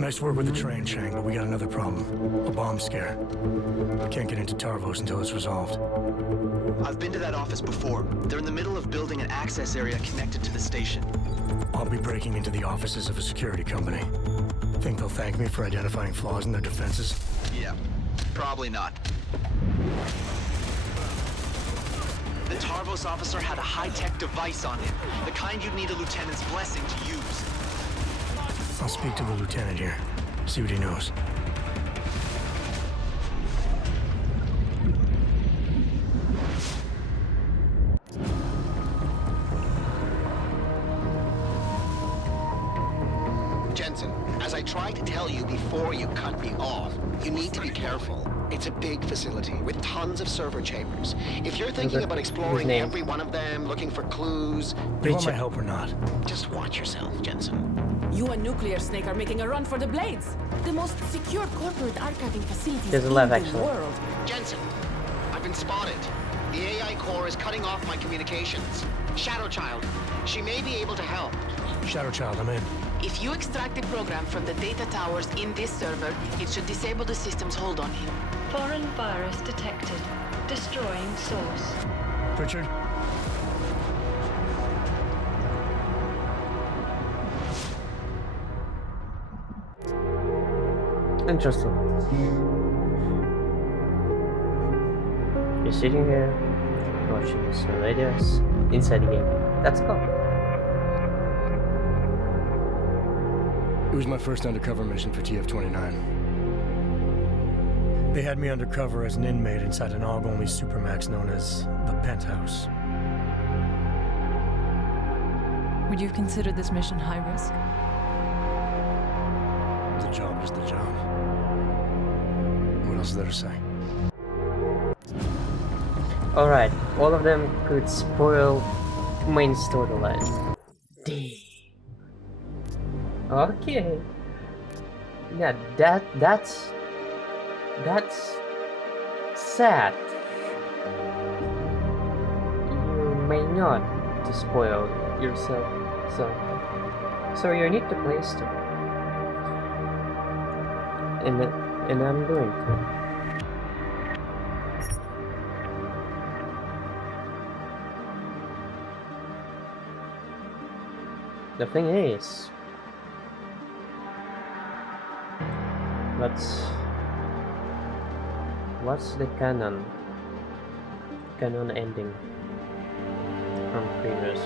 Nice work with the train, Chang, but we got another problem. A bomb scare. Can't get into Tarvos until it's resolved. I've been to that office before. They're in the middle of building an access area connected to the station. I'll be breaking into the offices of a security company. Think they'll thank me for identifying flaws in their defenses? Yeah, probably not. The Tarvos officer had a high-tech device on him, the kind you'd need a lieutenant's blessing to use. I'll speak to the lieutenant here, see what he knows. Jensen, as I tried to tell you before you cut me off, you need to be careful. It's a big facility with tons of server chambers. If you're thinking about exploring every one of them, looking for clues... You want my help or not? Just watch yourself, Jensen. You and Nuclear Snake are making a run for the Blades. The most secure corporate archiving facilities There's a in left, the actually. world. Jensen, I've been spotted. The AI core is cutting off my communications. Shadow Child, she may be able to help. Shadow Child, I'm in. If you extract the program from the data towers in this server, it should disable the system's hold on him. Foreign virus detected. Destroying source. Pritchard? Interesting. You're sitting here watching some videos inside the game. That's cool. It was my first undercover mission for TF-29. They had me undercover as an inmate inside an AUG-only supermax known as the Penthouse. Would you consider this mission high risk? The job is the job. What else is there to say? Alright, all of them could spoil main storyline. Damn. Okay. Yeah, that's sad. You may not to spoil yourself, so you need to play a story. And I'm going to. The thing is, what's the canon ending from previous?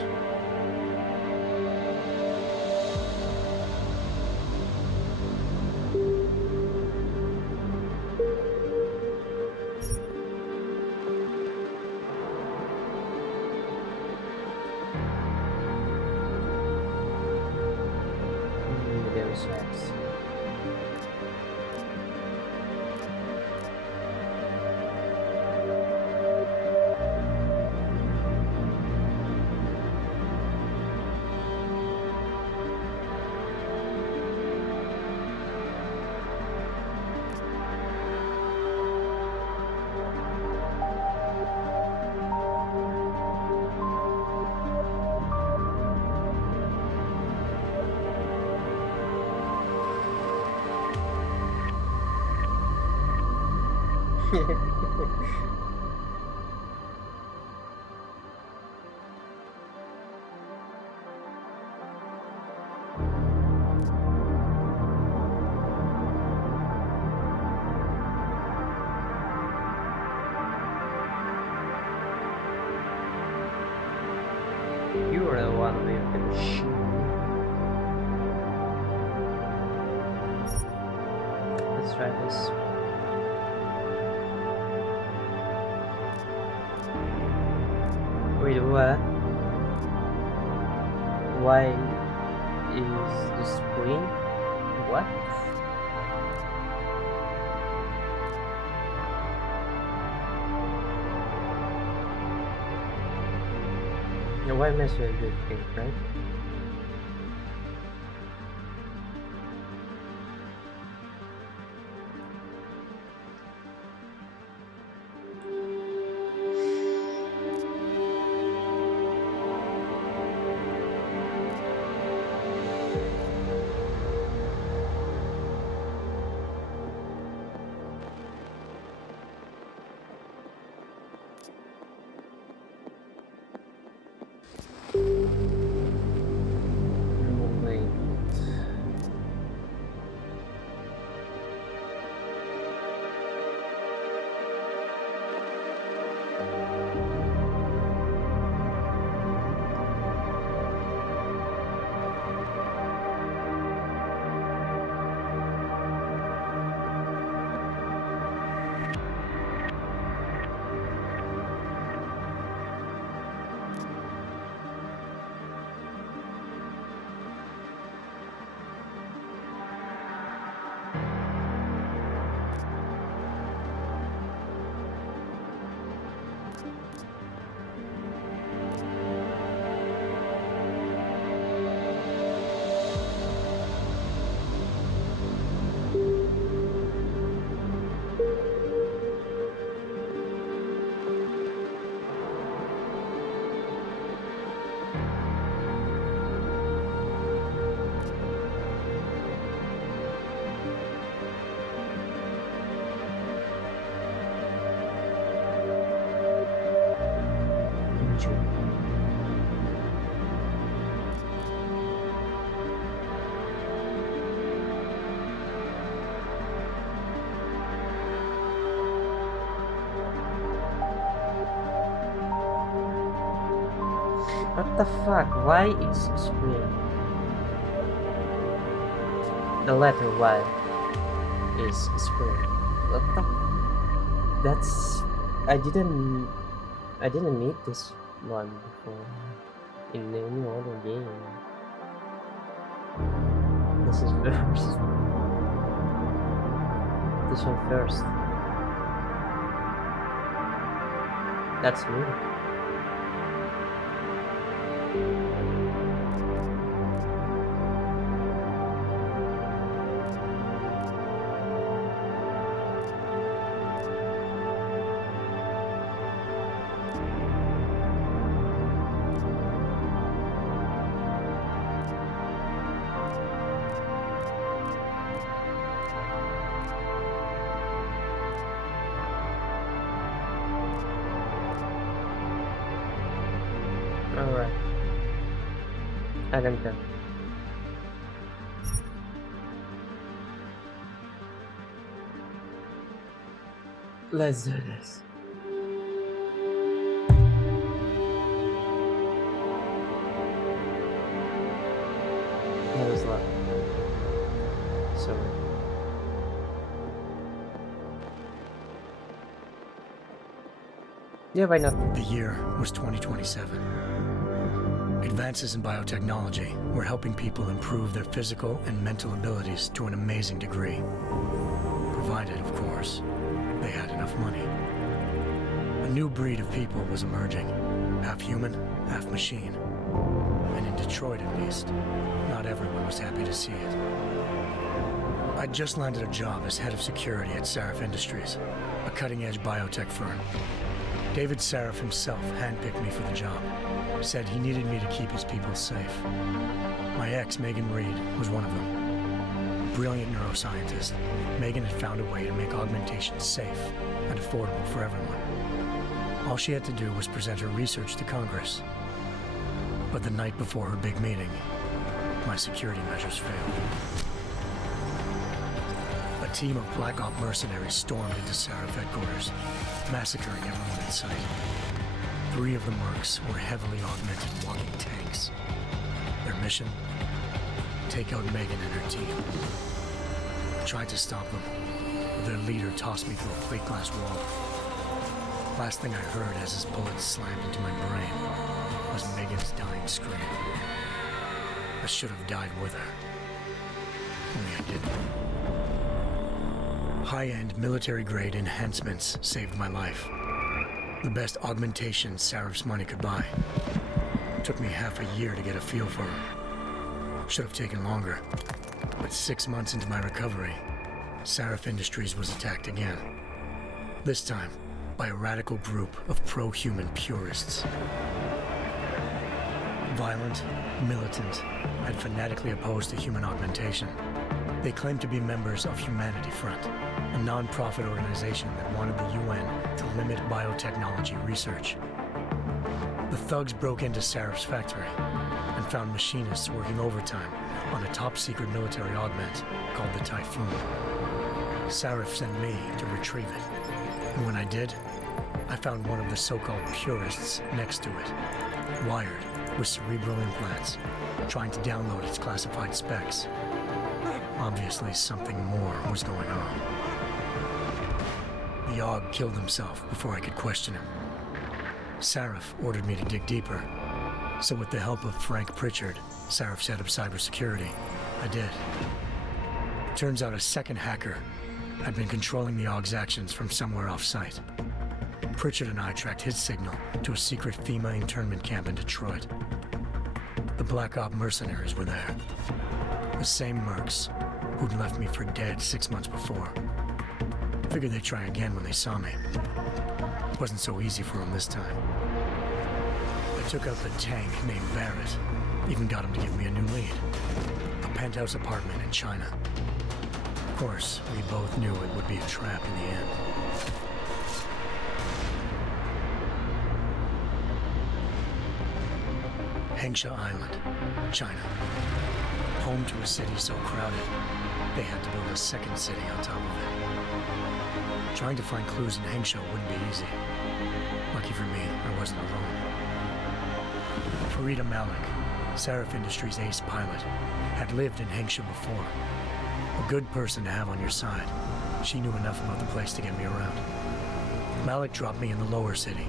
Deus Ex. You are the one who can shoot. Let's try this. Wait, what? Why is the screen? What? Yeah, why mess with a good thing, right? the fuck? Why is spring? The letter Y is spring. What the? That's I didn't meet this one before in any other game. This is first. This one first. That's weird. Alright. I can tell. Let's do this. That was luck. Sorry. Yeah, why not? The year was 2027. Advances in biotechnology were helping people improve their physical and mental abilities to an amazing degree. Provided, of course, they had enough money. A new breed of people was emerging, half human, half machine. And in Detroit, at least, not everyone was happy to see it. I'd just landed a job as head of security at Sarif Industries, a cutting-edge biotech firm. David Sarif himself handpicked me for the job. Said he needed me to keep his people safe. My ex, Megan Reed, was one of them. Brilliant neuroscientist, Megan had found a way to make augmentation safe and affordable for everyone. All she had to do was present her research to Congress. But the night before her big meeting, my security measures failed. A team of Black Op mercenaries stormed into Sarif headquarters, massacring everyone in sight. 3 of the mercs were heavily augmented walking tanks. Their mission? Take out Megan and her team. I tried to stop them, but their leader tossed me through a plate glass wall. Last thing I heard as his bullets slammed into my brain was Megan's dying scream. I should have died with her. Only I didn't. High-end military-grade enhancements saved my life. The best augmentation Sarif's money could buy. Took me half a year to get a feel for her. Should have taken longer. But 6 months into my recovery, Sarif Industries was attacked again. This time, by a radical group of pro-human purists. Violent, militant, and fanatically opposed to human augmentation. They claimed to be members of Humanity Front, a non-profit organization that wanted the UN to limit biotechnology research. The thugs broke into Sarif's factory and found machinists working overtime on a top-secret military augment called the Typhoon. Sarif sent me to retrieve it, and when I did, I found one of the so-called purists next to it, wired with cerebral implants, trying to download its classified specs. Obviously, something more was going on. The AUG killed himself before I could question him. Sarif ordered me to dig deeper, so with the help of Frank Pritchard, Sarif's head of cybersecurity, I did. Turns out a second hacker had been controlling the AUG's actions from somewhere off-site. Pritchard and I tracked his signal to a secret FEMA internment camp in Detroit. The Black Op mercenaries were there. The same mercs who'd left me for dead 6 months before. Figured they'd try again when they saw me. Wasn't so easy for them this time. I took out the tank named Barrett. Even got him to give me a new lead. A penthouse apartment in China. Of course, we both knew it would be a trap in the end. Hengsha Island, China. Home to a city so crowded, they had to build a second city on top of it. Trying to find clues in Hengsha wouldn't be easy. Lucky for me, I wasn't alone. Farida Malik, Seraph Industries' ace pilot, had lived in Hengsha before. A good person to have on your side. She knew enough about the place to get me around. Malik dropped me in the lower city,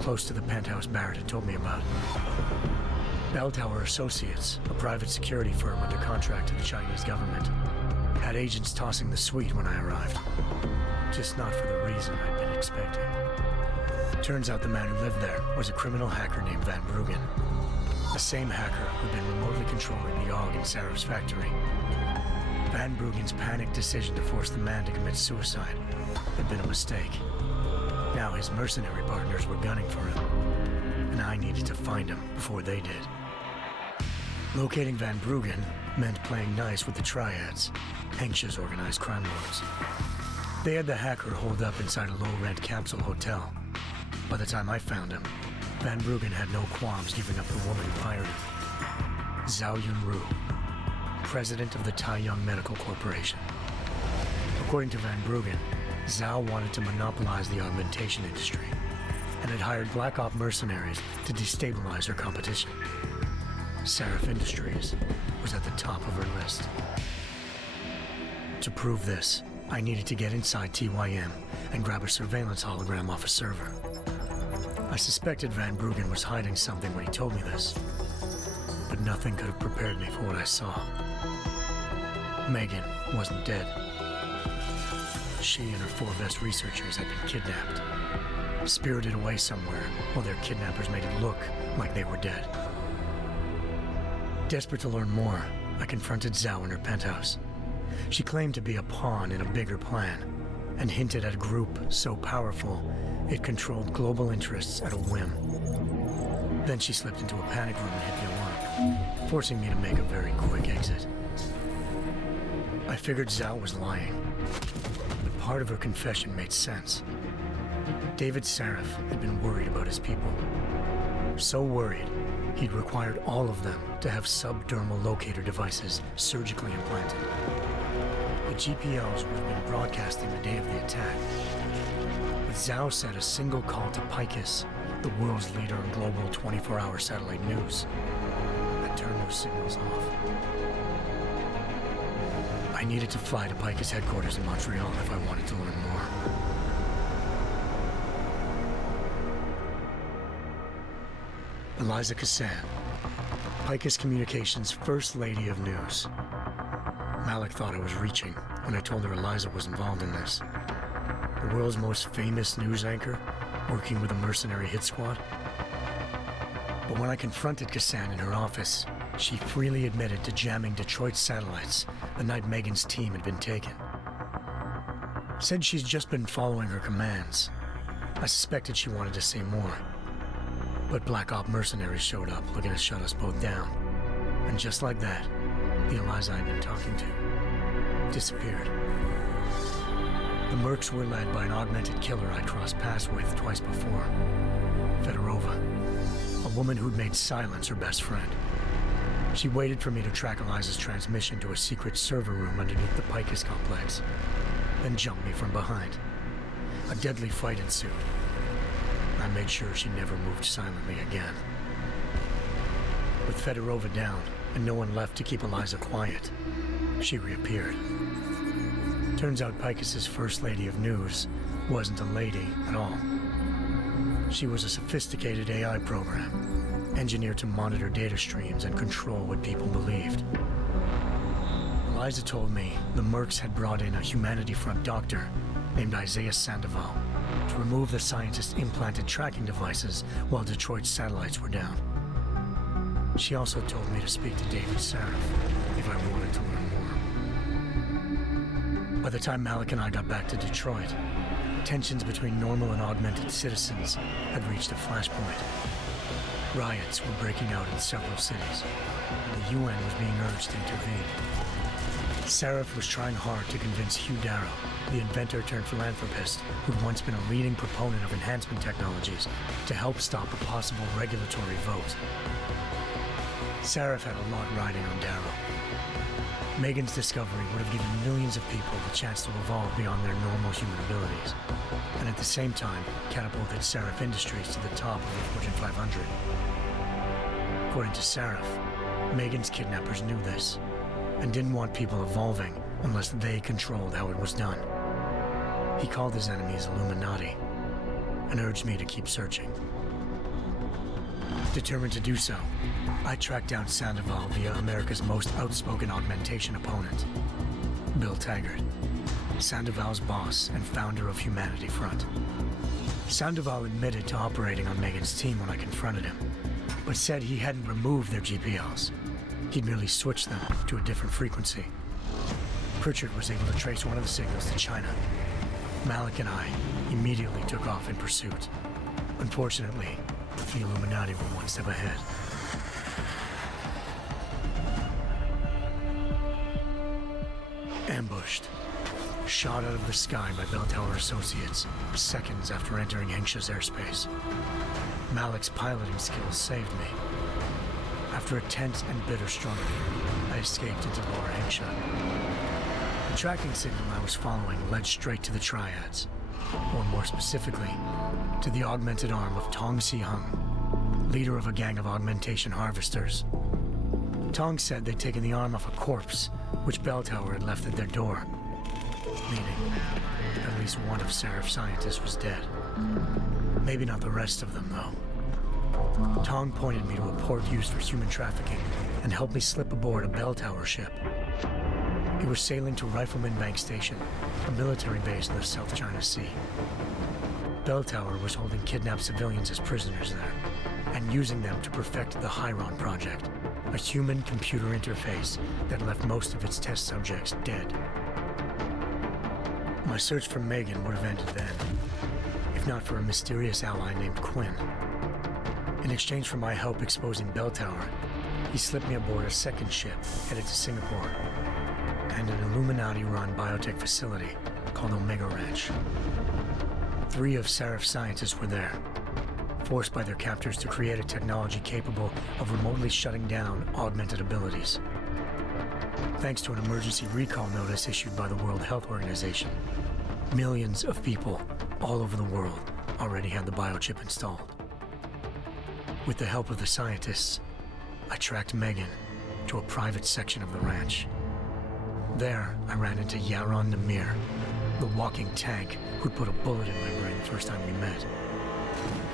close to the penthouse Barrett had told me about. Bell Tower Associates, a private security firm under contract to the Chinese government, had agents tossing the suite when I arrived. Just not for the reason I'd been expecting. Turns out the man who lived there was a criminal hacker named Van Bruggen. The same hacker who'd been remotely controlling the AUG in Seraph's factory. Van Bruggen's panicked decision to force the man to commit suicide had been a mistake. Now his mercenary partners were gunning for him, and I needed to find him before they did. Locating Van Bruggen meant playing nice with the Triads, Hengsha's organized crime lords. They had the hacker holed up inside a low-rent capsule hotel. By the time I found him, Van Bruggen had no qualms giving up the woman who hired him. Zhao Yunru, president of the Taiyang Medical Corporation. According to Van Bruggen, Zhao wanted to monopolize the augmentation industry and had hired Black Op mercenaries to destabilize her competition. Seraph Industries was at the top of her list. To prove this, I needed to get inside TYM and grab a surveillance hologram off a server. I suspected Van Bruggen was hiding something when he told me this, but nothing could have prepared me for what I saw. Megan wasn't dead. She and her 4 best researchers had been kidnapped, spirited away somewhere while their kidnappers made it look like they were dead. Desperate to learn more, I confronted Zhao in her penthouse. She claimed to be a pawn in a bigger plan, and hinted at a group so powerful it controlled global interests at a whim. Then she slipped into a panic room and hit the alarm, forcing me to make a very quick exit. I figured Zhao was lying, but part of her confession made sense. David Seraph had been worried about his people. So worried, he'd required all of them to have subdermal locator devices surgically implanted. The GPLs would have been broadcasting the day of the attack. But Zhao said a single call to Picus, the world's leader in global 24-hour satellite news, had turned those signals off. I needed to fly to Picus headquarters in Montreal if I wanted to learn more. Eliza Cassan, Picus Communications' First Lady of News. Malik thought I was reaching when I told her Eliza was involved in this. The world's most famous news anchor, working with a mercenary hit squad. But when I confronted Cassan in her office, she freely admitted to jamming Detroit's satellites the night Megan's team had been taken. Said she's just been following her commands. I suspected she wanted to say more. But Black Op mercenaries showed up looking to shut us both down. And just like that, the Eliza I'd been talking to disappeared. The Mercs were led by an augmented killer I'd crossed paths with twice before. Fedorova, a woman who'd made silence her best friend. She waited for me to track Eliza's transmission to a secret server room underneath the Picus complex, then jumped me from behind. A deadly fight ensued. I made sure she never moved silently again. With Fedorova down and no one left to keep Eliza quiet, she reappeared. Turns out Picus's First Lady of News wasn't a lady at all. She was a sophisticated AI program, engineered to monitor data streams and control what people believed. Eliza told me the Mercs had brought in a Humanity Front doctor named Isaiah Sandoval to remove the scientist's implanted tracking devices while Detroit's satellites were down. She also told me to speak to David Seraph if I wanted to learn more. By the time Malik and I got back to Detroit, tensions between normal and augmented citizens had reached a flashpoint. Riots were breaking out in several cities, and the UN was being urged to intervene. Seraph was trying hard to convince Hugh Darrow, the inventor-turned-philanthropist who'd once been a leading proponent of enhancement technologies, to help stop a possible regulatory vote. Seraph had a lot riding on Darrow. Megan's discovery would have given millions of people the chance to evolve beyond their normal human abilities, and at the same time catapulted Seraph Industries to the top of the Fortune 500. According to Seraph, Megan's kidnappers knew this and didn't want people evolving unless they controlled how it was done. He called his enemies Illuminati and urged me to keep searching. Determined to do so, I tracked down Sandoval via America's most outspoken augmentation opponent, Bill Taggart, Sandoval's boss and founder of Humanity Front. Sandoval admitted to operating on Megan's team when I confronted him, but said he hadn't removed their GPLs. He'd merely switched them to a different frequency. Pritchard was able to trace one of the signals to China. Malik and I immediately took off in pursuit. Unfortunately, the Illuminati were one step ahead. Ambushed. Shot out of the sky by Bell Tower Associates seconds after entering Hengsha's airspace. Malik's piloting skills saved me. After a tense and bitter struggle, I escaped into Lower Hengsha. The tracking signal I was following led straight to the Triads, or more specifically, to the augmented arm of Tong Si-hung, leader of a gang of augmentation harvesters. Tong said they'd taken the arm off a corpse, which Bell Tower had left at their door, meaning at least one of Seraph's scientists was dead. Maybe not the rest of them, though. Tong pointed me to a port used for human trafficking and helped me slip aboard a Bell Tower ship. It was sailing to Rifleman Bank Station, a military base in the South China Sea. Bell Tower was holding kidnapped civilians as prisoners there, and using them to perfect the Hyron Project, a human-computer interface that left most of its test subjects dead. My search for Megan would have ended then, if not for a mysterious ally named Quinn. In exchange for my help exposing Bell Tower, he slipped me aboard a second ship headed to Singapore and an Illuminati-run biotech facility called Omega Ranch. 3 of Seraph's scientists were there, forced by their captors to create a technology capable of remotely shutting down augmented abilities. Thanks to an emergency recall notice issued by the World Health Organization, millions of people all over the world already had the biochip installed. With the help of the scientists, I tracked Megan to a private section of the ranch. There, I ran into Yaron Namir, the walking tank who'd put a bullet in my brain the first time we met.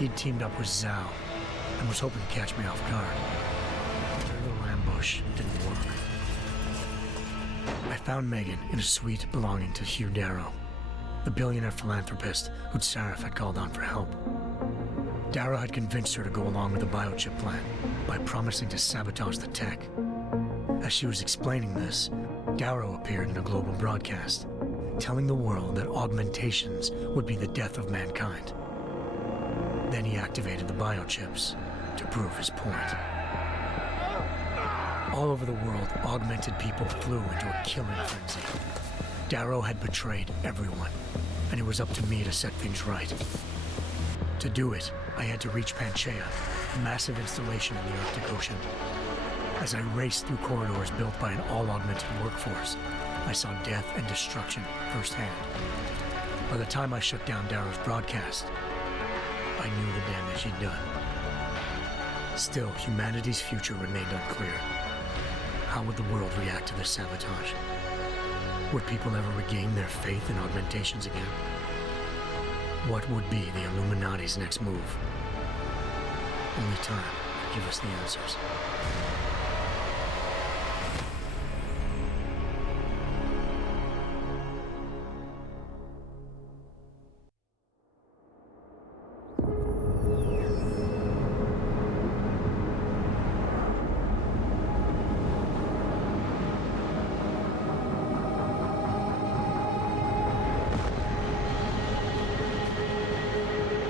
He'd teamed up with Zhao and was hoping to catch me off guard. Their little ambush didn't work. I found Megan in a suite belonging to Hugh Darrow, the billionaire philanthropist who'd Seraph had called on for help. Darrow had convinced her to go along with the biochip plan by promising to sabotage the tech. As she was explaining this, Darrow appeared in a global broadcast, telling the world that augmentations would be the death of mankind. Then he activated the biochips to prove his point. All over the world, augmented people flew into a killing frenzy. Darrow had betrayed everyone, and it was up to me to set things right. To do it, I had to reach Panchaea, a massive installation in the Arctic Ocean. As I raced through corridors built by an all-augmented workforce, I saw death and destruction firsthand. By the time I shut down Darrow's broadcast, I knew the damage he'd done. Still, humanity's future remained unclear. How would the world react to this sabotage? Would people ever regain their faith in augmentations again? What would be the Illuminati's next move? Only time could give us the answers.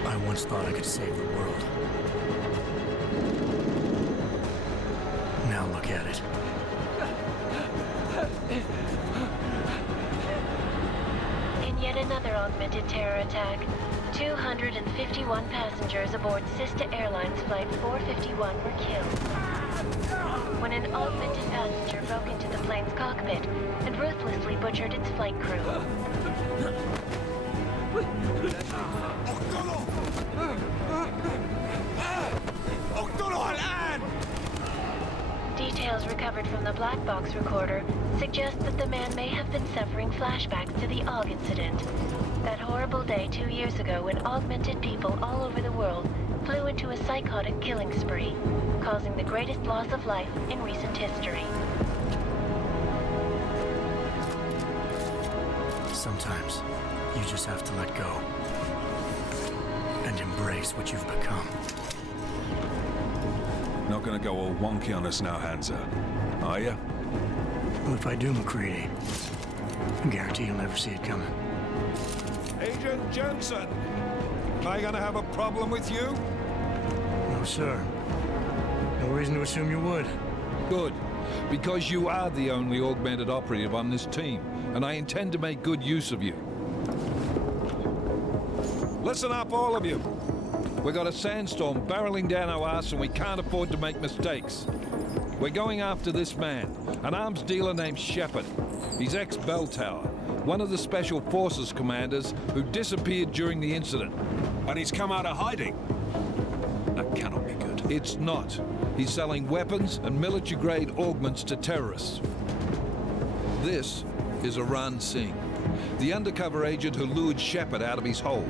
I once thought I could save the world. Now look at it. In yet another augmented terror attack, 251 passengers aboard Sister Airlines Flight 451 were killed when an augmented passenger broke into the plane's cockpit and ruthlessly butchered its flight crew. Details recovered from the black box recorder suggest that the man may have been suffering flashbacks to the AUG incident. That horrible day 2 years ago when augmented people all over the world flew into a psychotic killing spree, causing the greatest loss of life in recent history. Sometimes you just have to let go and embrace what you've become. Not gonna go all wonky on us now, Hansa, are you? Well, if I do, McCready, I guarantee you'll never see it coming. Agent Jensen! Am I gonna have a problem with you? No, sir. No reason to assume you would. Good. Because you are the only augmented operative on this team, and I intend to make good use of you. Listen up, all of you. We got a sandstorm barreling down our ass and we can't afford to make mistakes. We're going after this man, an arms dealer named Shepard. He's ex-Bell Tower, one of the Special Forces commanders who disappeared during the incident. And he's come out of hiding. That cannot be good. It's not. He's selling weapons and military-grade augments to terrorists. This is Aran Singh, the undercover agent who lured Shepard out of his hole.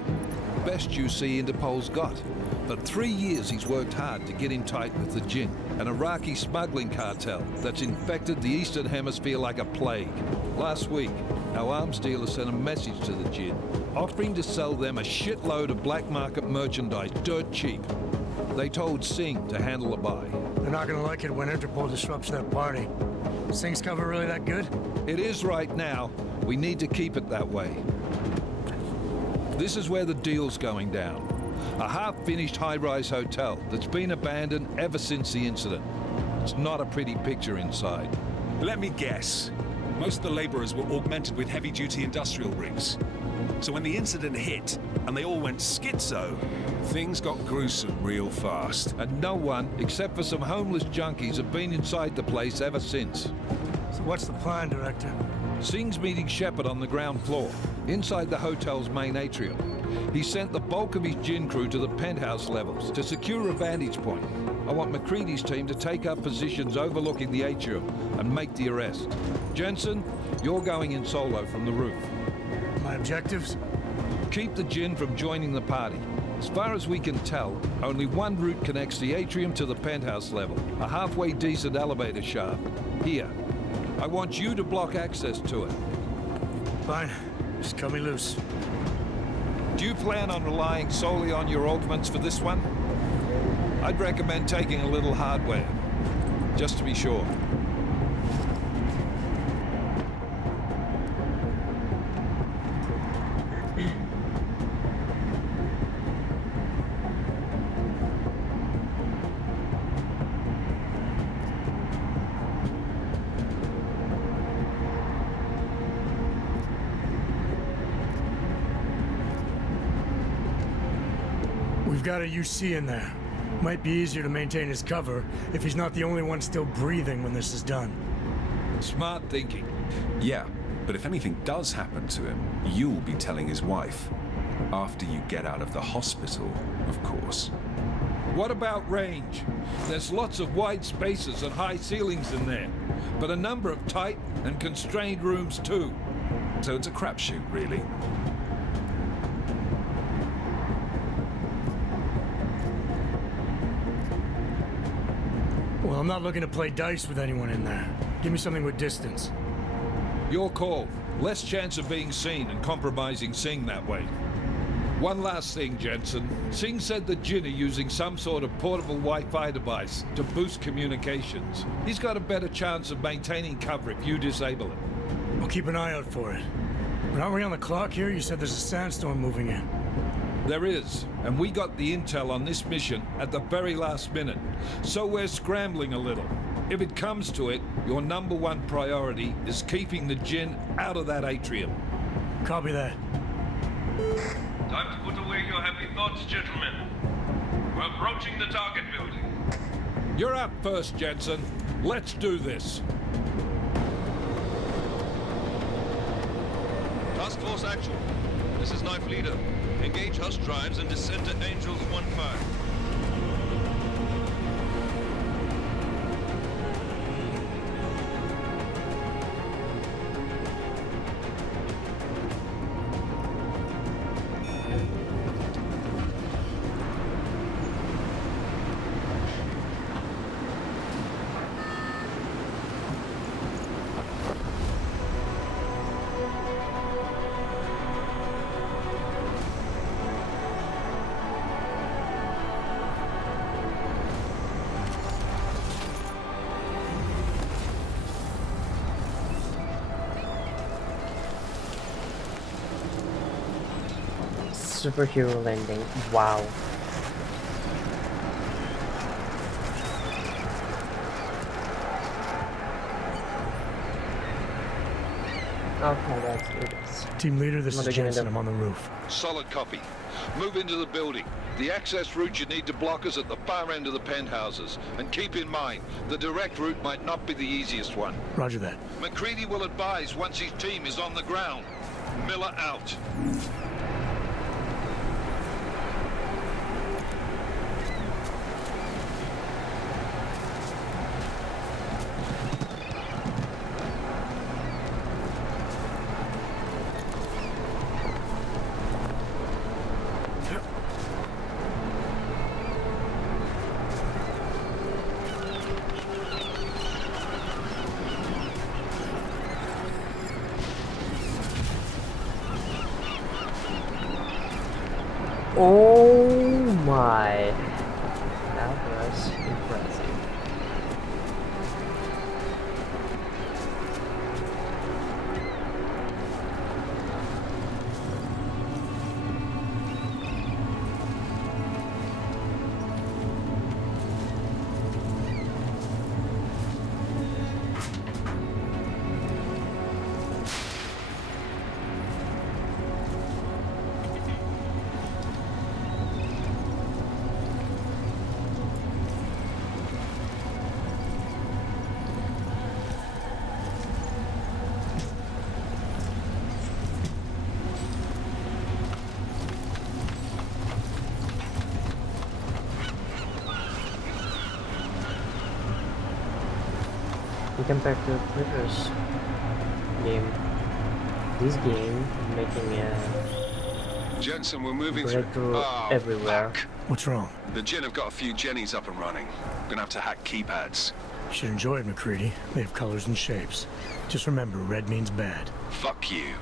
Best you see Interpol's got. For 3 years he's worked hard to get in tight with the Jinn, an Iraqi smuggling cartel that's infected the Eastern Hemisphere like a plague. Last week, our arms dealer sent a message to the Jinn, offering to sell them a shitload of black market merchandise dirt cheap. They told Singh to handle the buy. They're not gonna like it when Interpol disrupts their party. Singh's cover really that good? It is right now. We need to keep it that way. This is where the deal's going down. A half-finished high-rise hotel that's been abandoned ever since the incident. It's not a pretty picture inside. Let me guess. Most of the laborers were augmented with heavy-duty industrial rigs. So when the incident hit, and they all went schizo, things got gruesome real fast. And no one, except for some homeless junkies, have been inside the place ever since. So what's the plan, Director? Singh's meeting Shepard on the ground floor, inside the hotel's main atrium. He sent the bulk of his Jinn crew to the penthouse levels to secure a vantage point. I want McCready's team to take up positions overlooking the atrium and make the arrest. Jensen, you're going in solo from the roof. My objectives? Keep the Jinn from joining the party. As far as we can tell, only one route connects the atrium to the penthouse level, a halfway decent elevator shaft. Here. I want you to block access to it. Fine. Just cut me loose. Do you plan on relying solely on your augments for this one? I'd recommend taking a little hardware, just to be sure. We've got a UC in there. Might be easier to maintain his cover if he's not the only one still breathing when this is done. Smart thinking. Yeah, but if anything does happen to him, you'll be telling his wife. After you get out of the hospital, of course. What about range? There's lots of wide spaces and high ceilings in there, but a number of tight and constrained rooms too. So it's a crapshoot, really. Well, I'm not looking to play dice with anyone in there. Give me something with distance. Your call. Less chance of being seen and compromising Singh that way. One last thing, Jensen. Singh said the Jinn are using some sort of portable Wi-Fi device to boost communications. He's got a better chance of maintaining cover if you disable it. I'll keep an eye out for it. But aren't we on the clock here? You said there's a sandstorm moving in. There is, and we got the intel on this mission at the very last minute, so we're scrambling a little. If it comes to it, your #1 priority is keeping the Jinn out of that atrium. Copy that. Time to put away your happy thoughts, gentlemen. We're approaching the target building. You're up first, Jensen. Let's do this. Task Force Actual. This is Knife Leader. Engage Hush drives and descend to Angels 1-5. Superhero landing. Wow. Okay, let's do this. Team leader, this is Jensen. I'm on the roof. Solid copy. Move into the building. The access route you need to block is at the far end of the penthouses. And keep in mind, the direct route might not be the easiest one. Roger that. McCready will advise once his team is on the ground. Miller out. Oh my, that was impressive. Compared to the previous game, this game is making a Jensen, we're moving breakthrough everywhere. Fuck. What's wrong? The Jinn have got a few Jennies up and running. Gonna have to hack keypads. You should enjoy it, McCready. They have colors and shapes. Just remember, red means bad. Fuck you.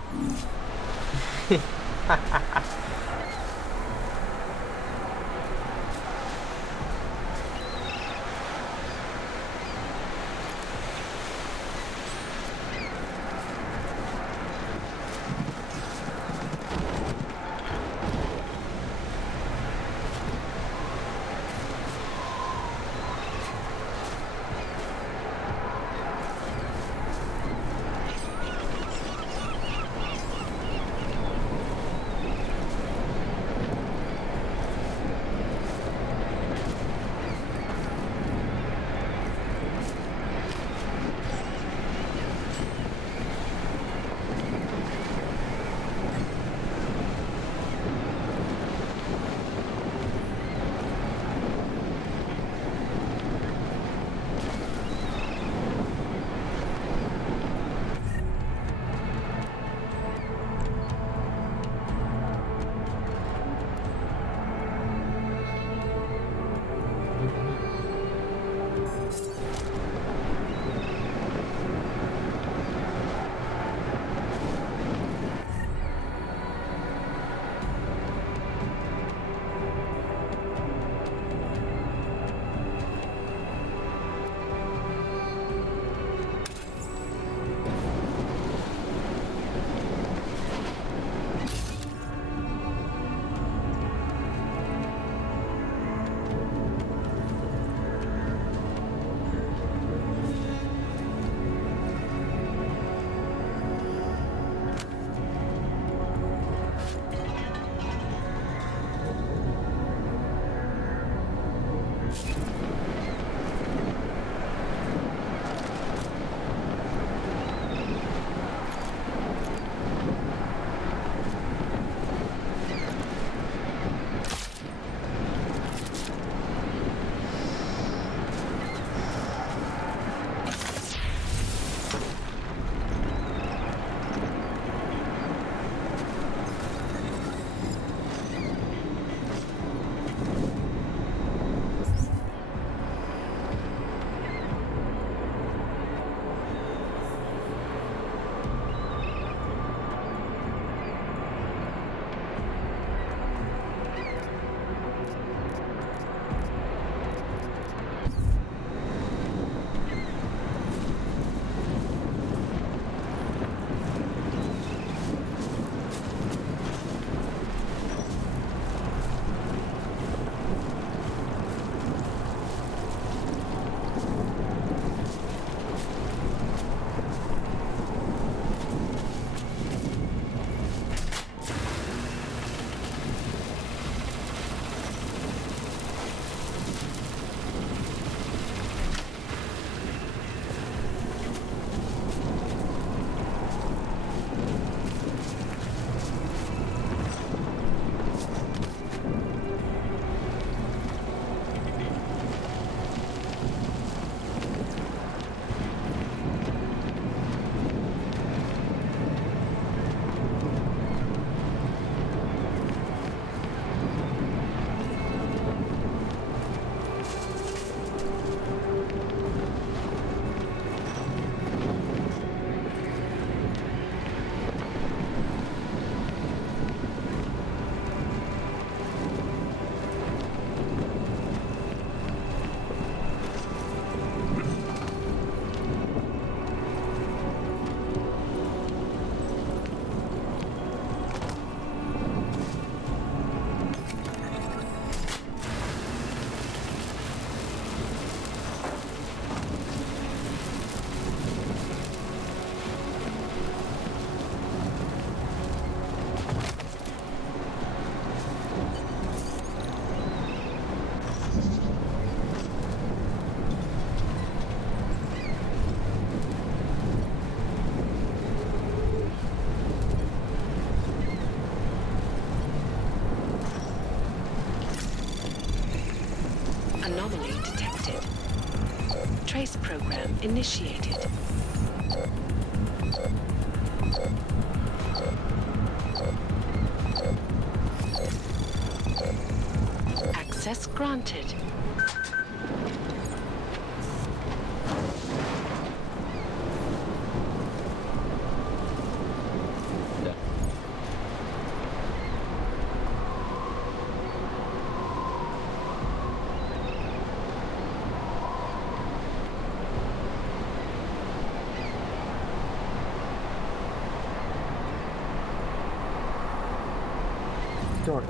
device program initiated. Access granted. Door.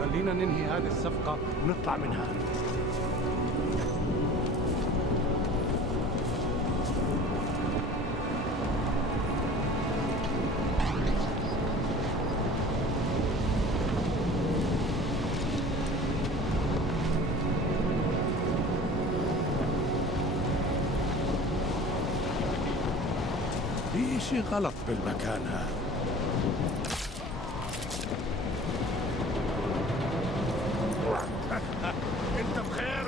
خلينا ننهي هذه الصفقة ونطلع منها. في شيء غلط بالمكان هذا. انت بخير؟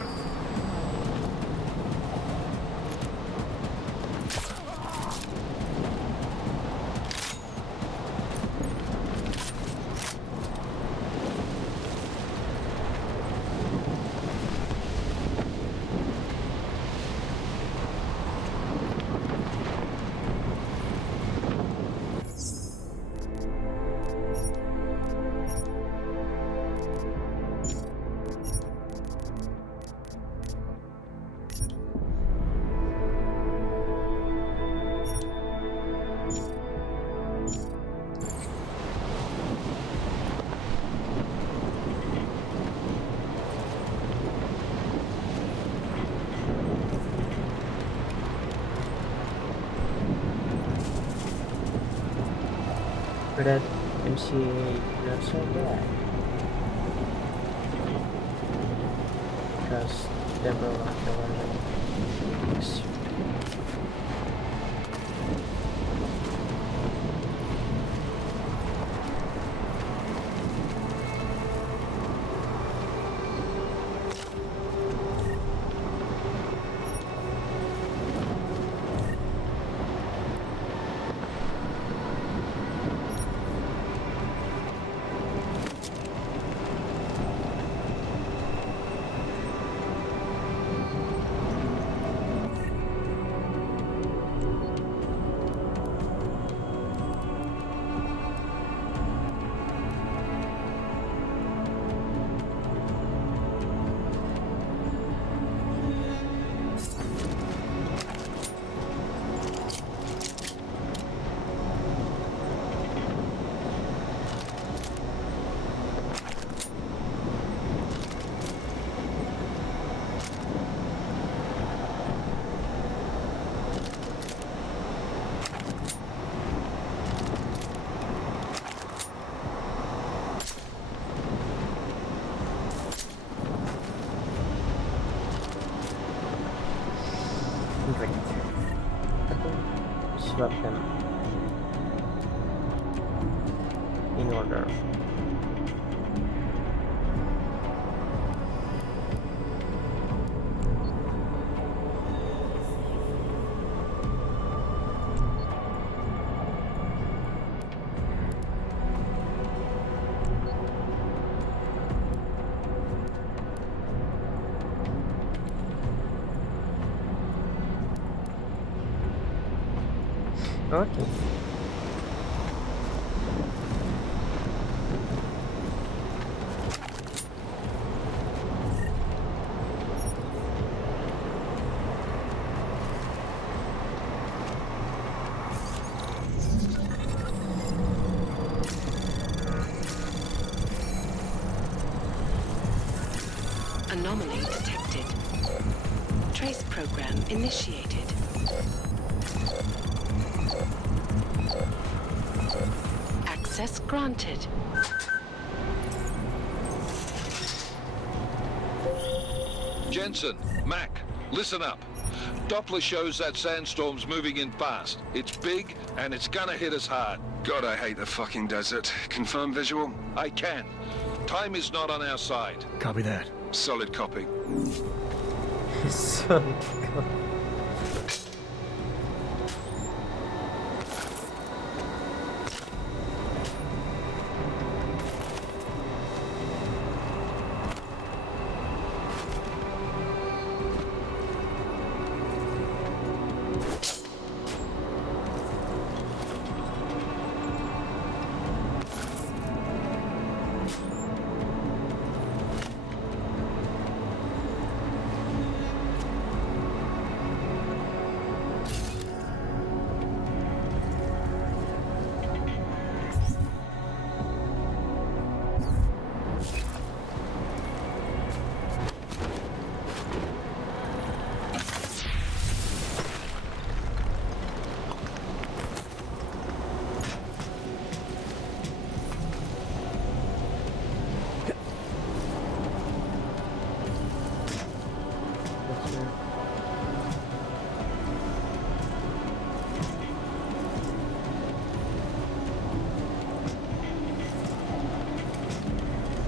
Berat MC not so bad because there were swap them in order. Okay. Anomaly detected. Trace program initiated. Access granted. Jensen, Mac, listen up. Doppler shows that sandstorm's moving in fast. It's big, and it's gonna hit us hard. God, I hate the fucking desert. Confirm visual? I can. Time is not on our side. Copy that. Solid copy. So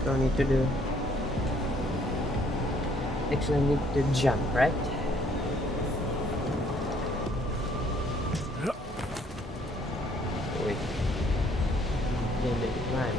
don't need to do. Actually, I need to jump, right? Wait. Then maybe climb.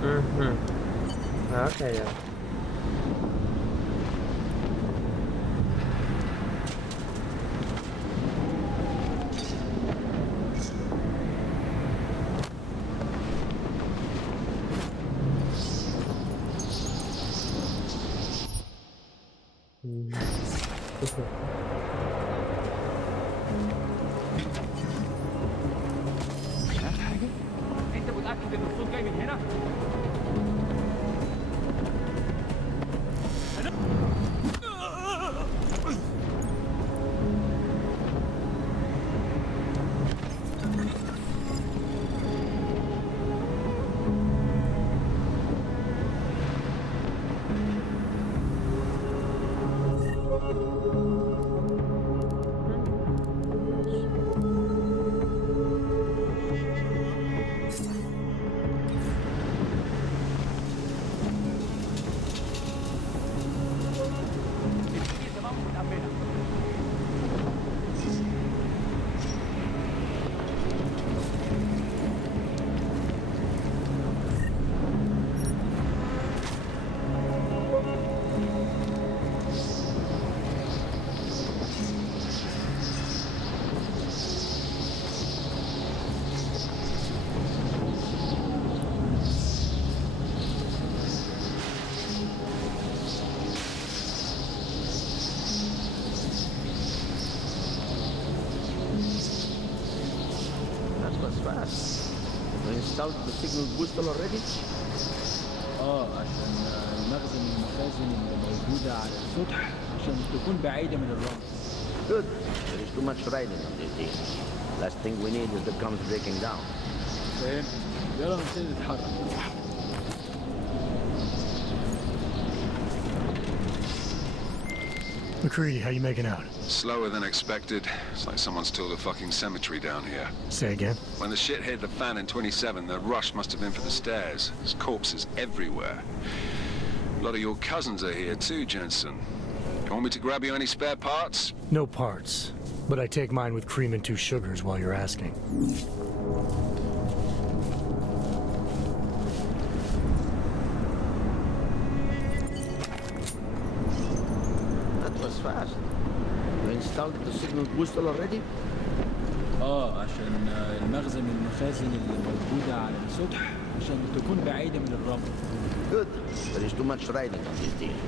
Okay then. انت متاكد ان الصوت جاي من هنا؟ installed the signal booster already? عشان المخزن المخازن اللي موجودة على السطح عشان تكون بعيدة من الرمل. Good. There is too much riding on this deal. Last thing we need is the comes breaking down. فهمت. يلا نبتدي نتحرك. McCready, how you making out? Slower than expected. It's like someone's tilled a fucking cemetery down here. Say again? When the shit hit the fan in 27, the rush must have been for the stairs. There's corpses everywhere. A lot of your cousins are here too, Jensen. You want me to grab you any spare parts? No parts. But I take mine with cream and 2 sugars while you're asking. Fast. You installed the signal booster already? عشان المخزن المخازن اللي موجودة على السطح عشان تكون بعيدة من الرمل. Good. There is too much riding on this deal.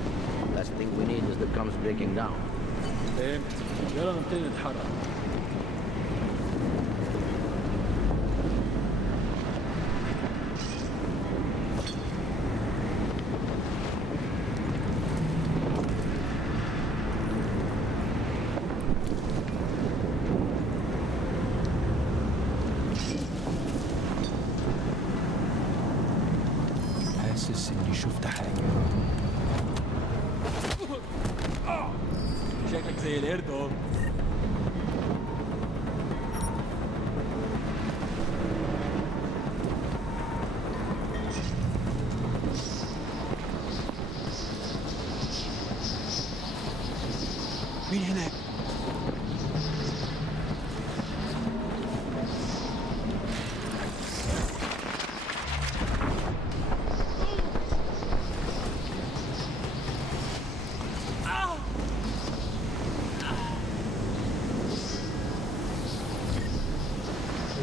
Last thing we need is the comes breaking down. فهمت. يلا نبتدي نتحرك. حاسس اني شفت حاجة. شكلك زي القرد اهو. مين هناك؟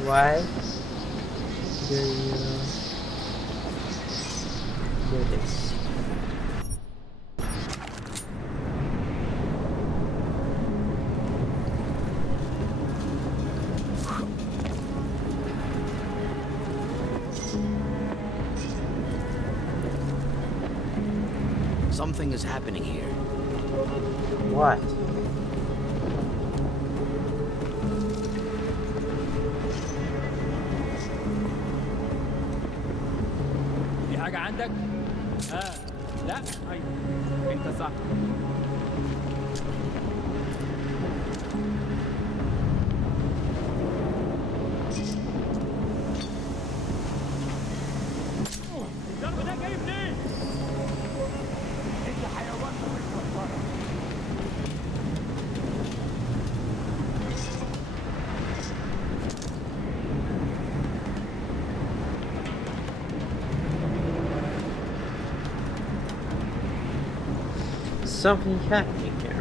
Why do you do this? Something is happening here. What? في حاجة عندك؟ لا؟ أيوة أنت صح. الضرب ده جاي منين؟ أنت حيوان مش مسطرة. something happening here.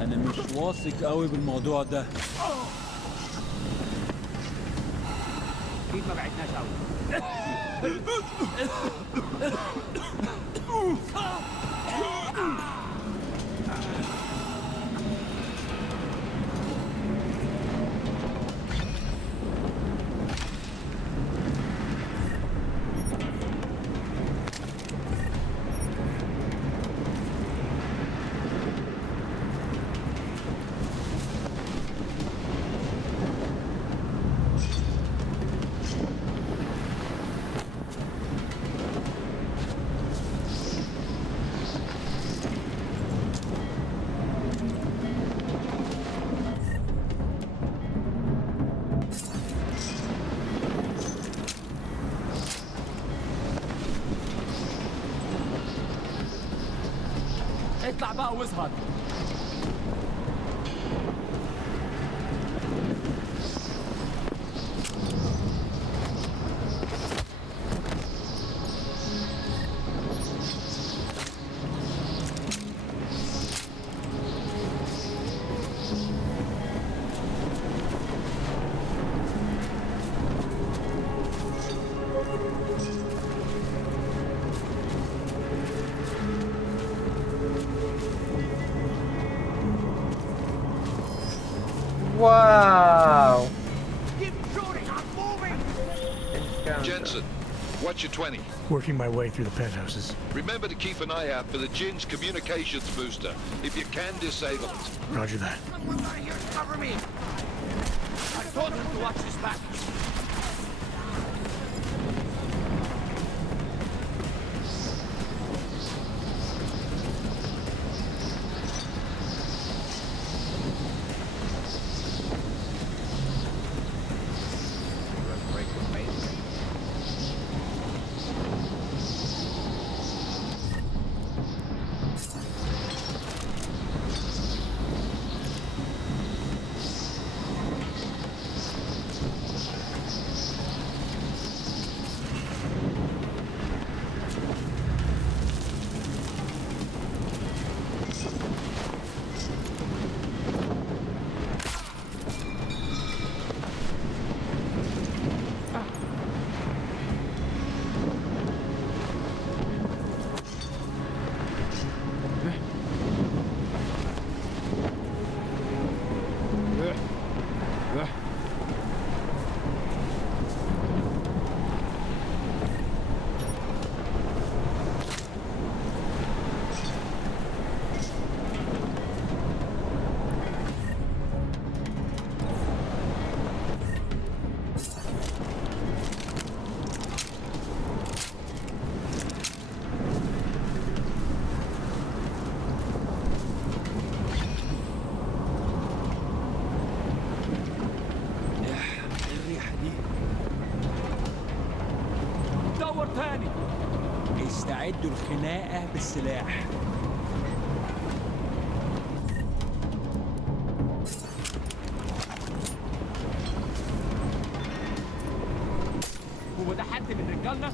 انا مش واثق قوي بالموضوع ده. اكيد ما بعدناش قوي. اطلع بقى واظهر. Wow! Jensen, what's your 20? Working my way through the penthouses. Remember to keep an eye out for the Jin's communications booster. If you can, disable it. Roger that. Cover me! I told him to watch his back. تاني. استعدوا الخناقة بالسلاح. هو ده حد من رجالنا؟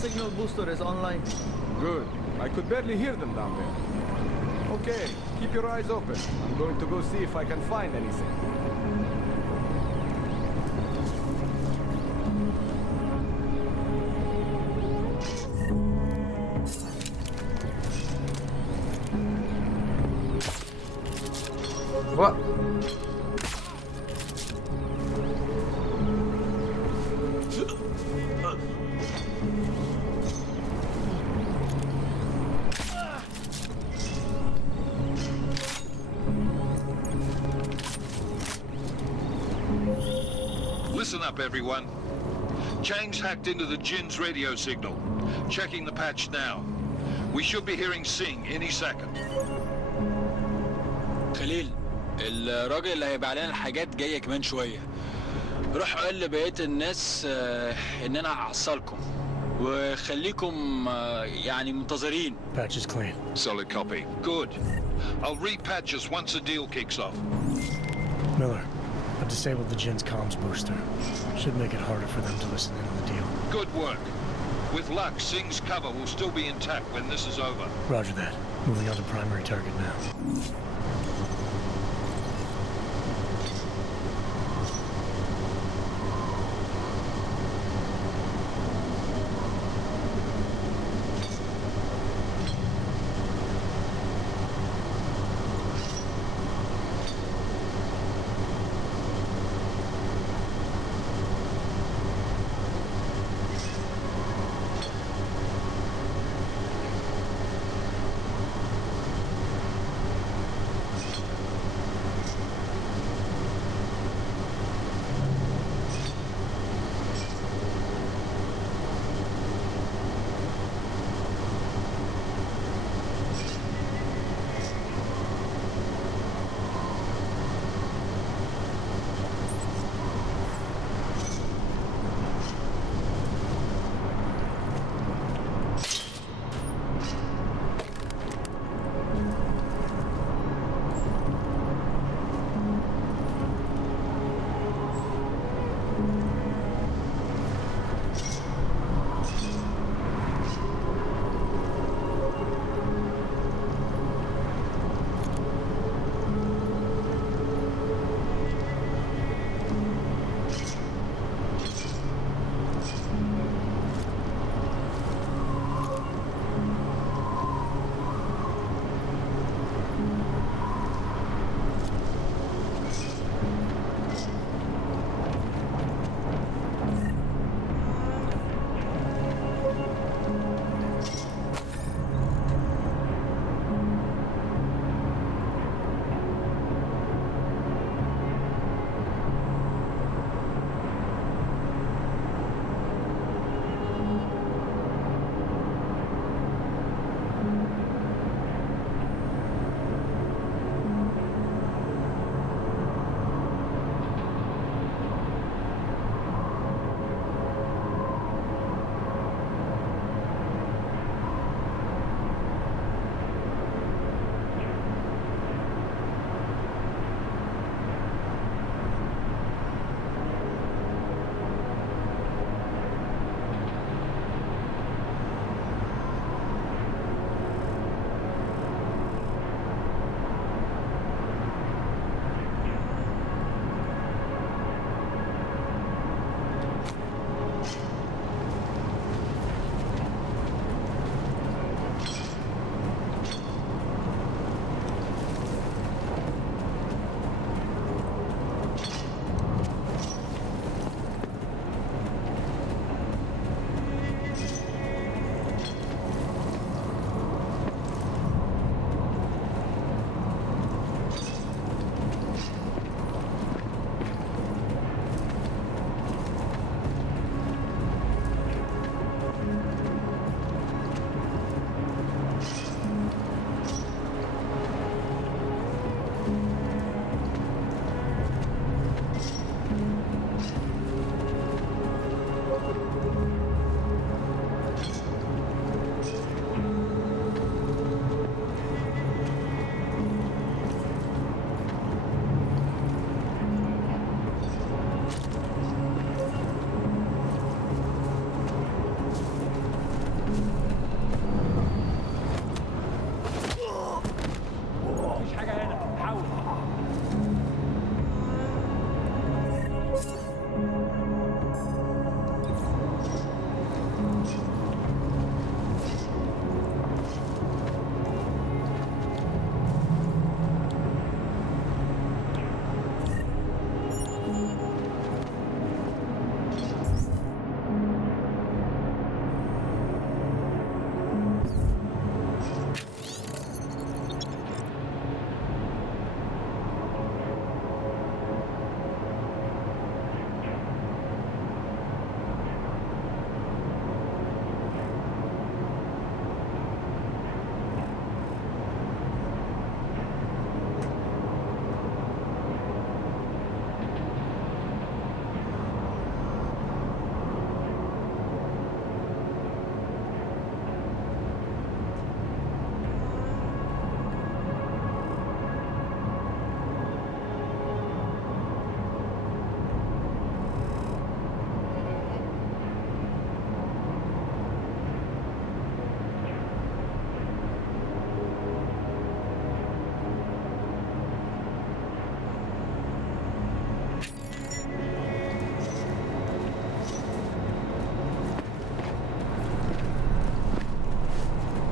signal booster is online. Good. I could barely hear them down there. Okay, keep your eyes open. I'm going to go see if I can find anything. What? Listen up, everyone. Chang's hacked into the Jin's radio signal. Checking the patch now. We should be hearing Sing any second. خليل، الراجل اللي هيبقى علينا الحاجات جاية كمان شوية. روح قول لبقية الناس إن أنا هحصلكم وخليكم يعني منتظرين. Patch is clean. Solid copy. Good. I'll repatch us once the deal kicks off. Miller, I've disabled the Jin's comms booster. Should make it harder for them to listen in on the deal. Good work. With luck, Sing's cover will still be intact when this is over. Roger that. Moving on to primary target now.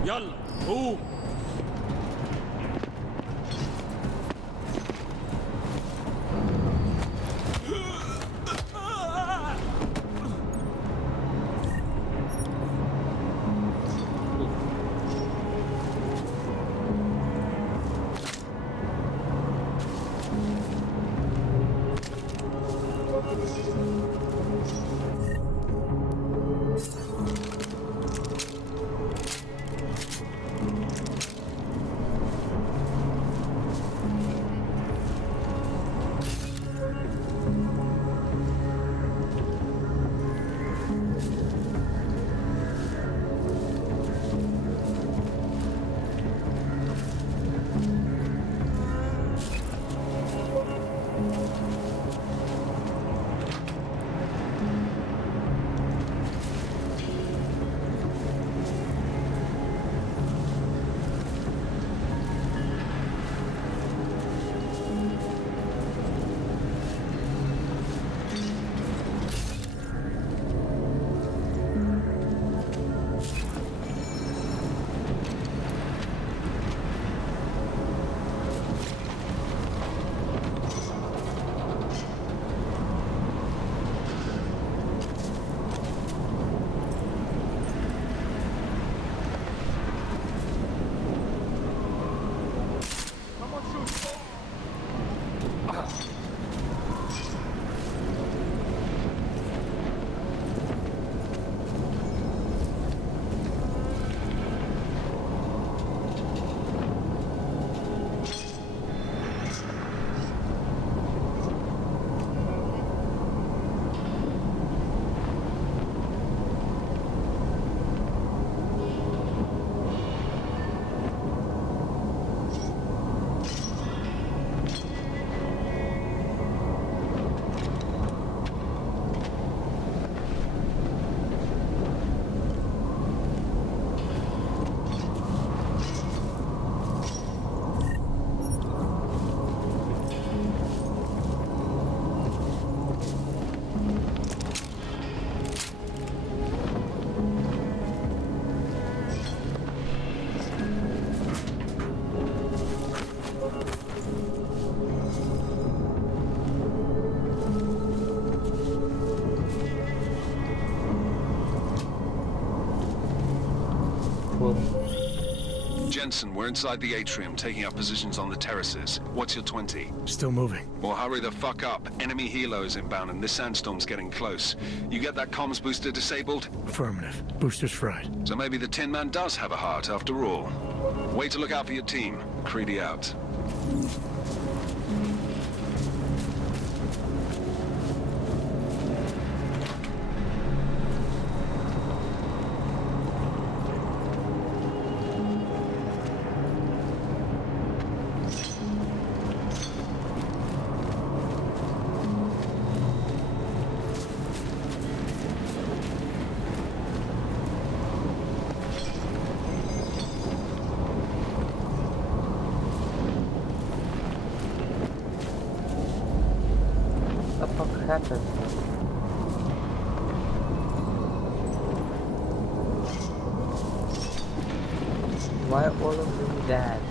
يلا قوم. Jensen, we're inside the atrium, taking up positions on the terraces. What's your 20? Still moving. Well, hurry the fuck up. Enemy helos inbound and this sandstorm's getting close. You get that comms booster disabled? Affirmative. Booster's fried. So maybe the Tin Man does have a heart after all. Way to look out for your team. Creedy out. Happened. Why all of them dead?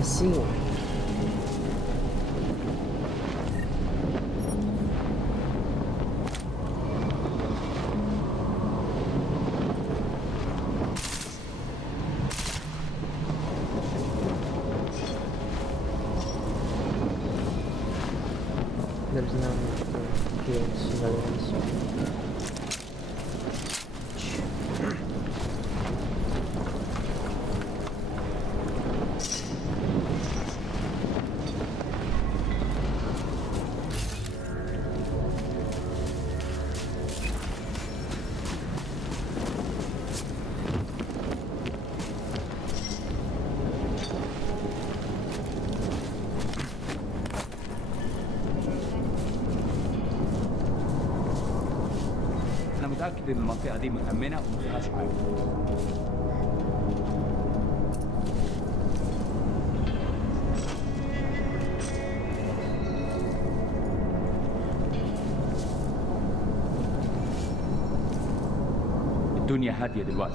I see. There's no need to kill civilians. متأكد إن المنطقة دي مأمنة وما فيهاش حاجة. الدنيا هادية دلوقتي.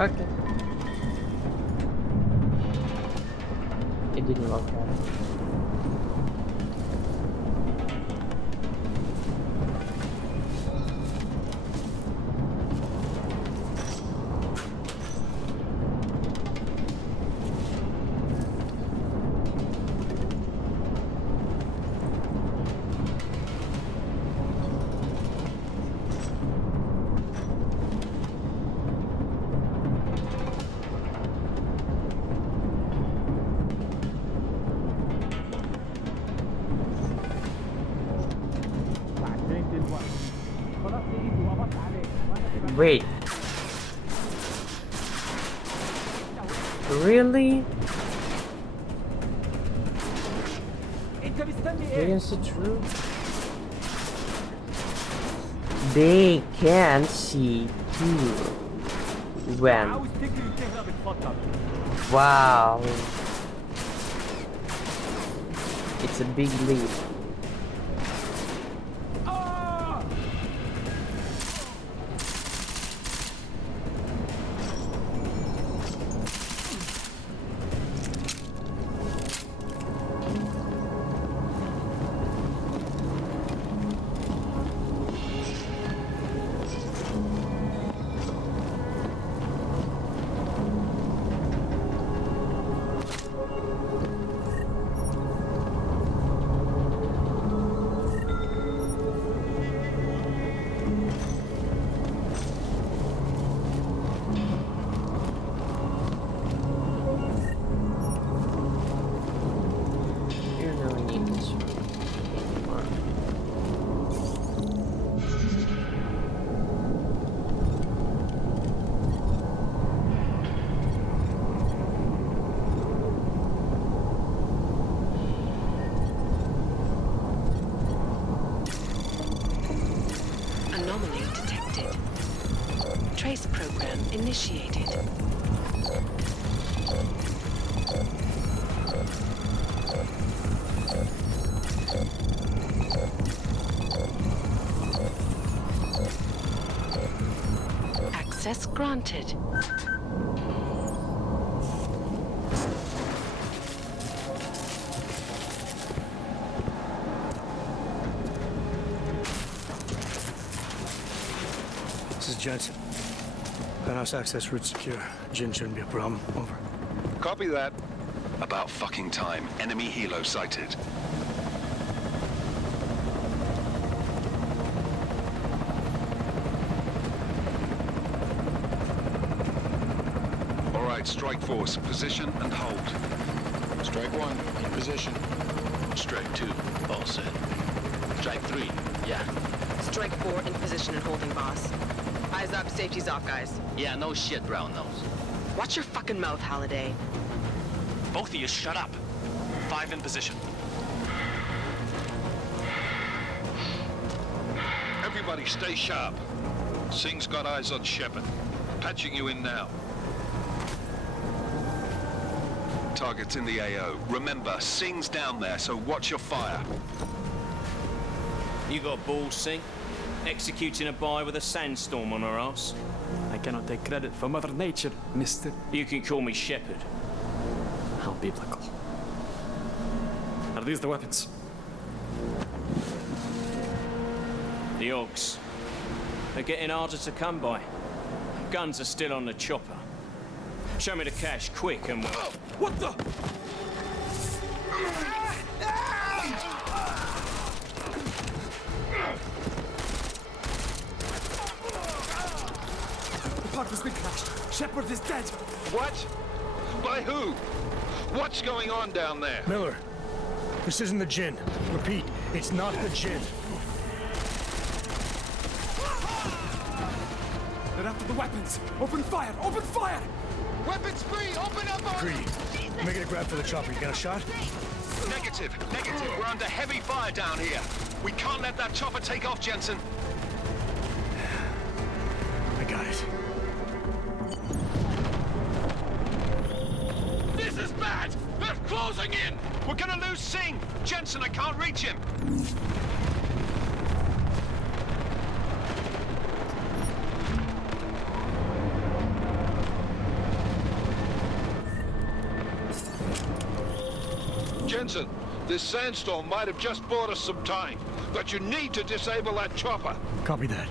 Okay. It didn't work out. Wait. Really? Is it true? They can see too. When? Wow. It's a big leap. Anomaly detected. Trace program initiated. Access granted. This is Jensen. Penthouse access route secure. Jin shouldn't be a problem. Over. Copy that. About fucking time. Enemy helo sighted. All right, strike force. Position and hold. Strike 1, in position. Strike 2, all set. Strike 3, yeah. Strike 4 in position and holding, boss. Eyes up, safety's off, guys. Yeah, no shit, brown nose. Watch your fucking mouth, Halliday. Both of you shut up. 5 in position. Everybody stay sharp. Singh's got eyes on Shepard. Patching you in now. targets in the AO. Remember, Sing's down there, so watch your fire. You got balls, Sing? Executing a buy with a sandstorm on her ass? I cannot take credit for Mother Nature, mister. You can call me Shepherd. How biblical. Are these the weapons? The Ogs. They're getting harder to come by. Guns are still on the chopper. Show me the cash, quick, and we'll... What the? The park has been crashed. Shepard is dead. What? By who? What's going on down there? Miller, this isn't the Jinn. Repeat, it's not the Jinn. They're after the weapons. Open fire! Open fire! Weapons free! Open up! Greedy, making a grab for the chopper. You got a shot? Negative. We're under heavy fire down here. We can't let that chopper take off, Jensen. I got it. This is bad! They're closing in! We're gonna lose Singh! Jensen, I can't reach him! Jensen, this sandstorm might have just bought us some time, but you need to disable that chopper. Copy that.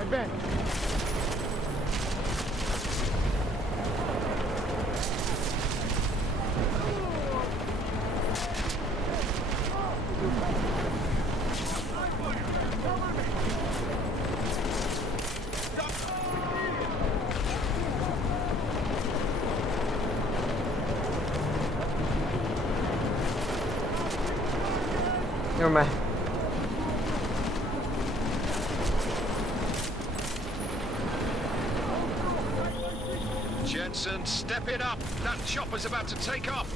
Advance. Never mind. Jensen, step it up! That chopper's about to take off!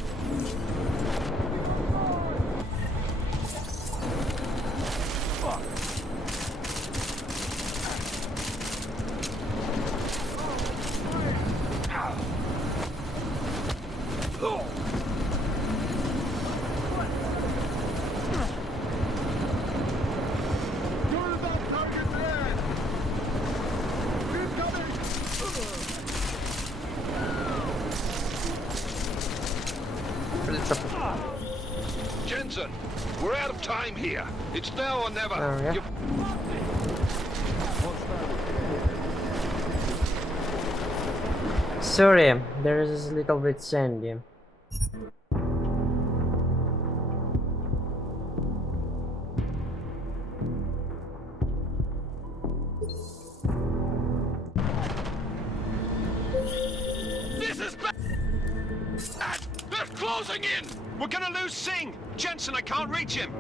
Jensen, we're out of time here. It's now or never. Oh, yeah. Sorry, there is a little bit sandy. This is bad! They're closing in! We're gonna lose Singh! Jensen, I can't reach him!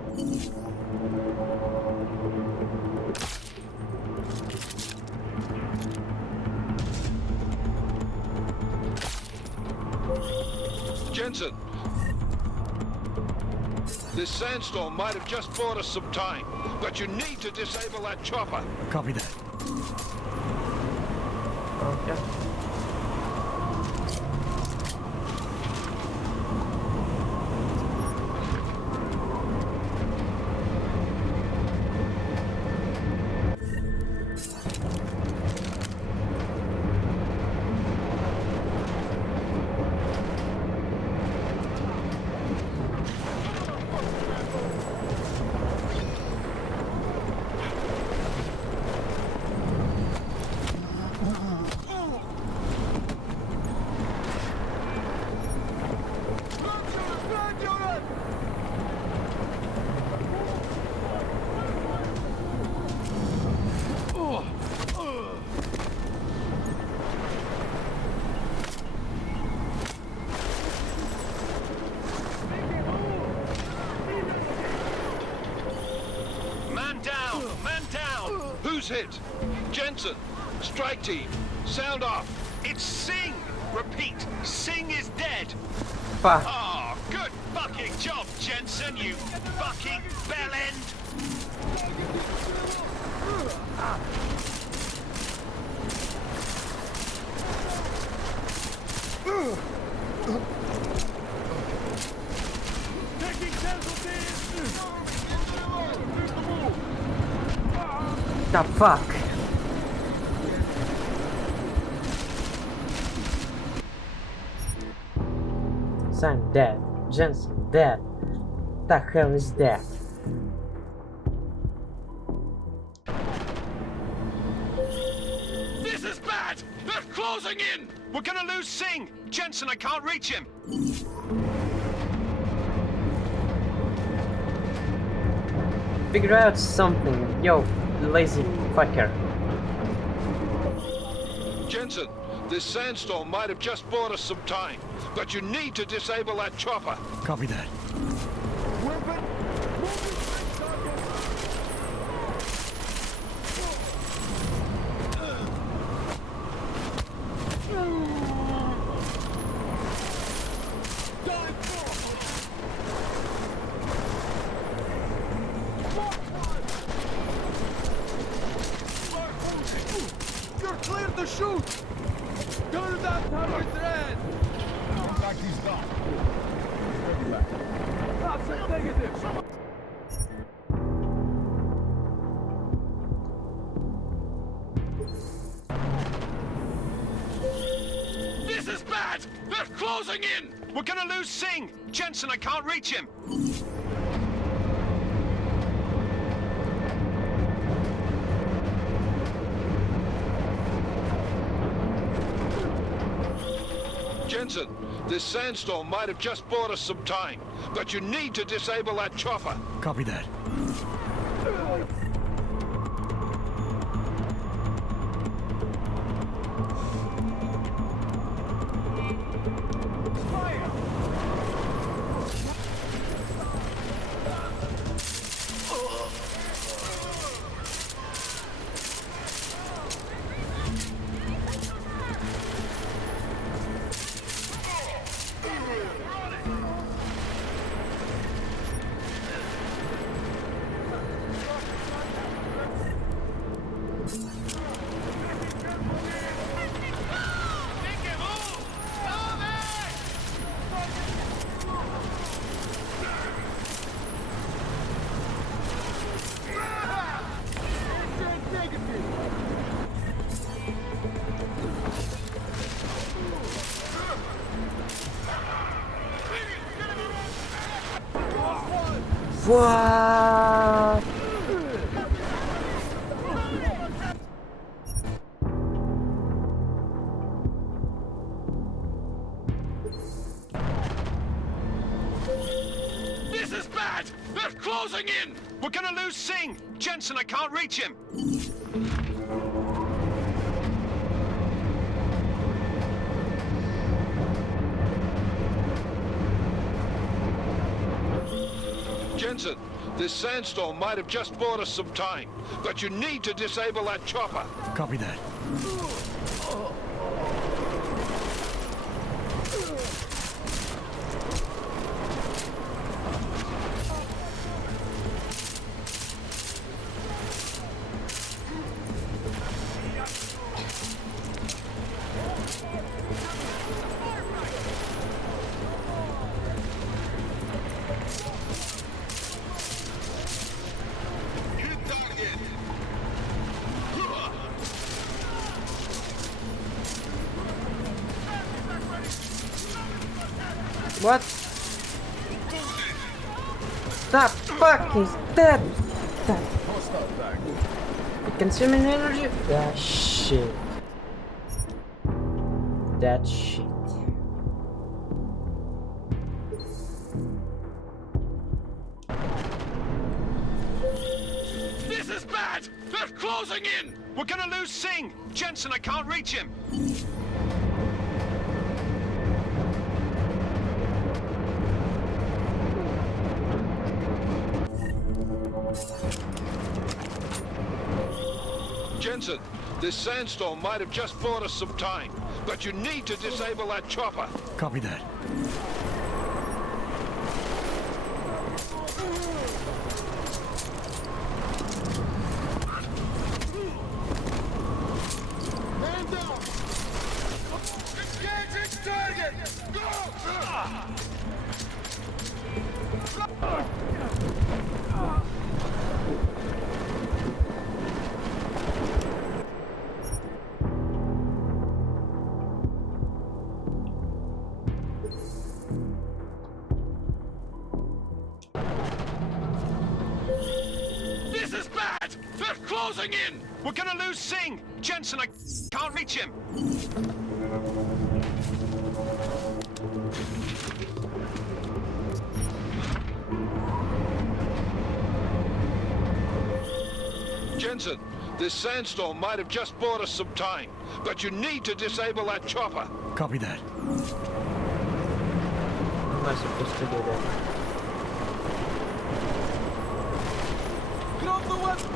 Jensen, This sandstorm might have just bought us some time, but you need to disable that chopper. Copy that. Okay. Who's hit? Jensen, strike team, sound off. It's Singh! Repeat, Singh is dead! Fuck. Oh, good fucking job, Jensen, you fucking bellend! Taking casualties! The fuck? Sam dead. Jensen dead. The hell is that? This is bad! They're closing in! We're gonna lose Singh! Jensen, I can't reach him! Figure out something, yo, lazy fucker. Jensen, this sandstorm might have just bought us some time, but you need to disable that chopper. Copy that. You're clear to shoot! Turn that tower thread! Contact is gone. That's a negative! This is bad! They're closing in! We're gonna lose Singh! Jensen, I can't reach him! Jensen, this sandstorm might have just bought us some time, but you need to disable that chopper. Copy that. What? This is bad! They're closing in! We're gonna lose Singh! Jensen, I can't reach him! Jensen, this sandstorm might have just bought us some time, but you need to disable that chopper. Copy that. What? The fuck is that? Consuming energy? That shit. That shit. This is bad! They're closing in! We're gonna lose Singh! Jensen, I can't reach him! Jensen, this sandstorm might have just bought us some time, but you need to disable that chopper. Copy that. Man down! Engaging target! Go! This is bad! They're closing in! We're gonna lose Singh! Jensen, I can't reach him! Jensen, this sandstorm might have just bought us some time, but you need to disable that chopper. Copy that. How am I supposed to do that? Drop the weapon!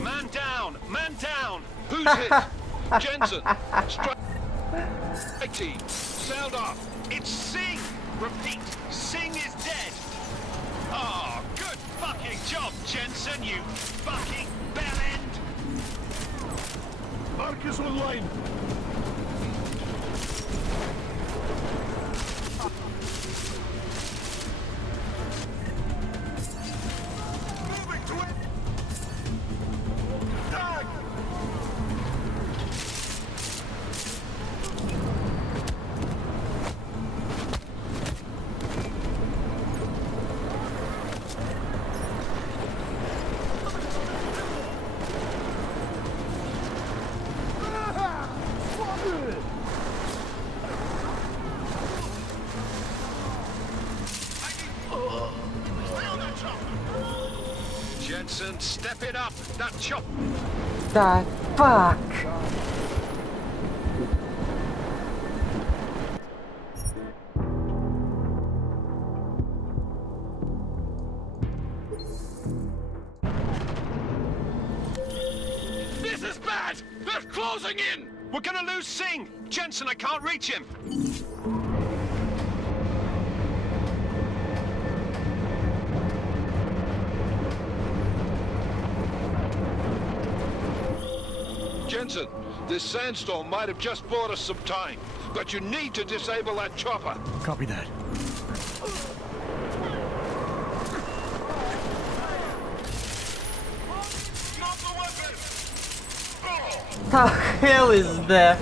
Man down! Man down! Who's hit? Jensen, strike team, sound off. It's Singh! Repeat, Singh is dead! Oh, good fucking job, Jensen, you fucking bellend! Marcus online! Moving to it! Tag! Jensen, step it up! That chop! The fuck? This is bad! They're closing in! We're gonna lose Singh! Jensen, I can't reach him! Jensen, this sandstorm might have just bought us some time, but you need to disable that chopper. Copy that. The hell is that?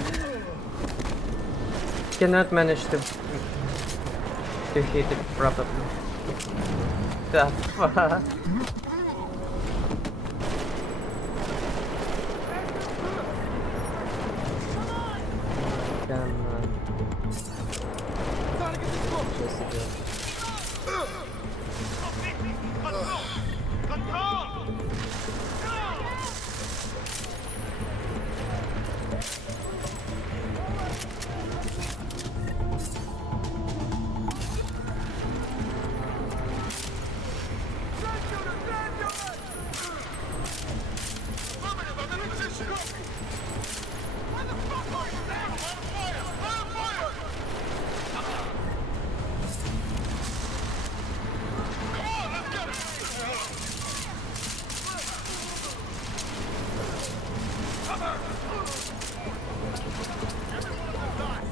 Cannot manage to hit it properly. The fuck? Come on. Just a go.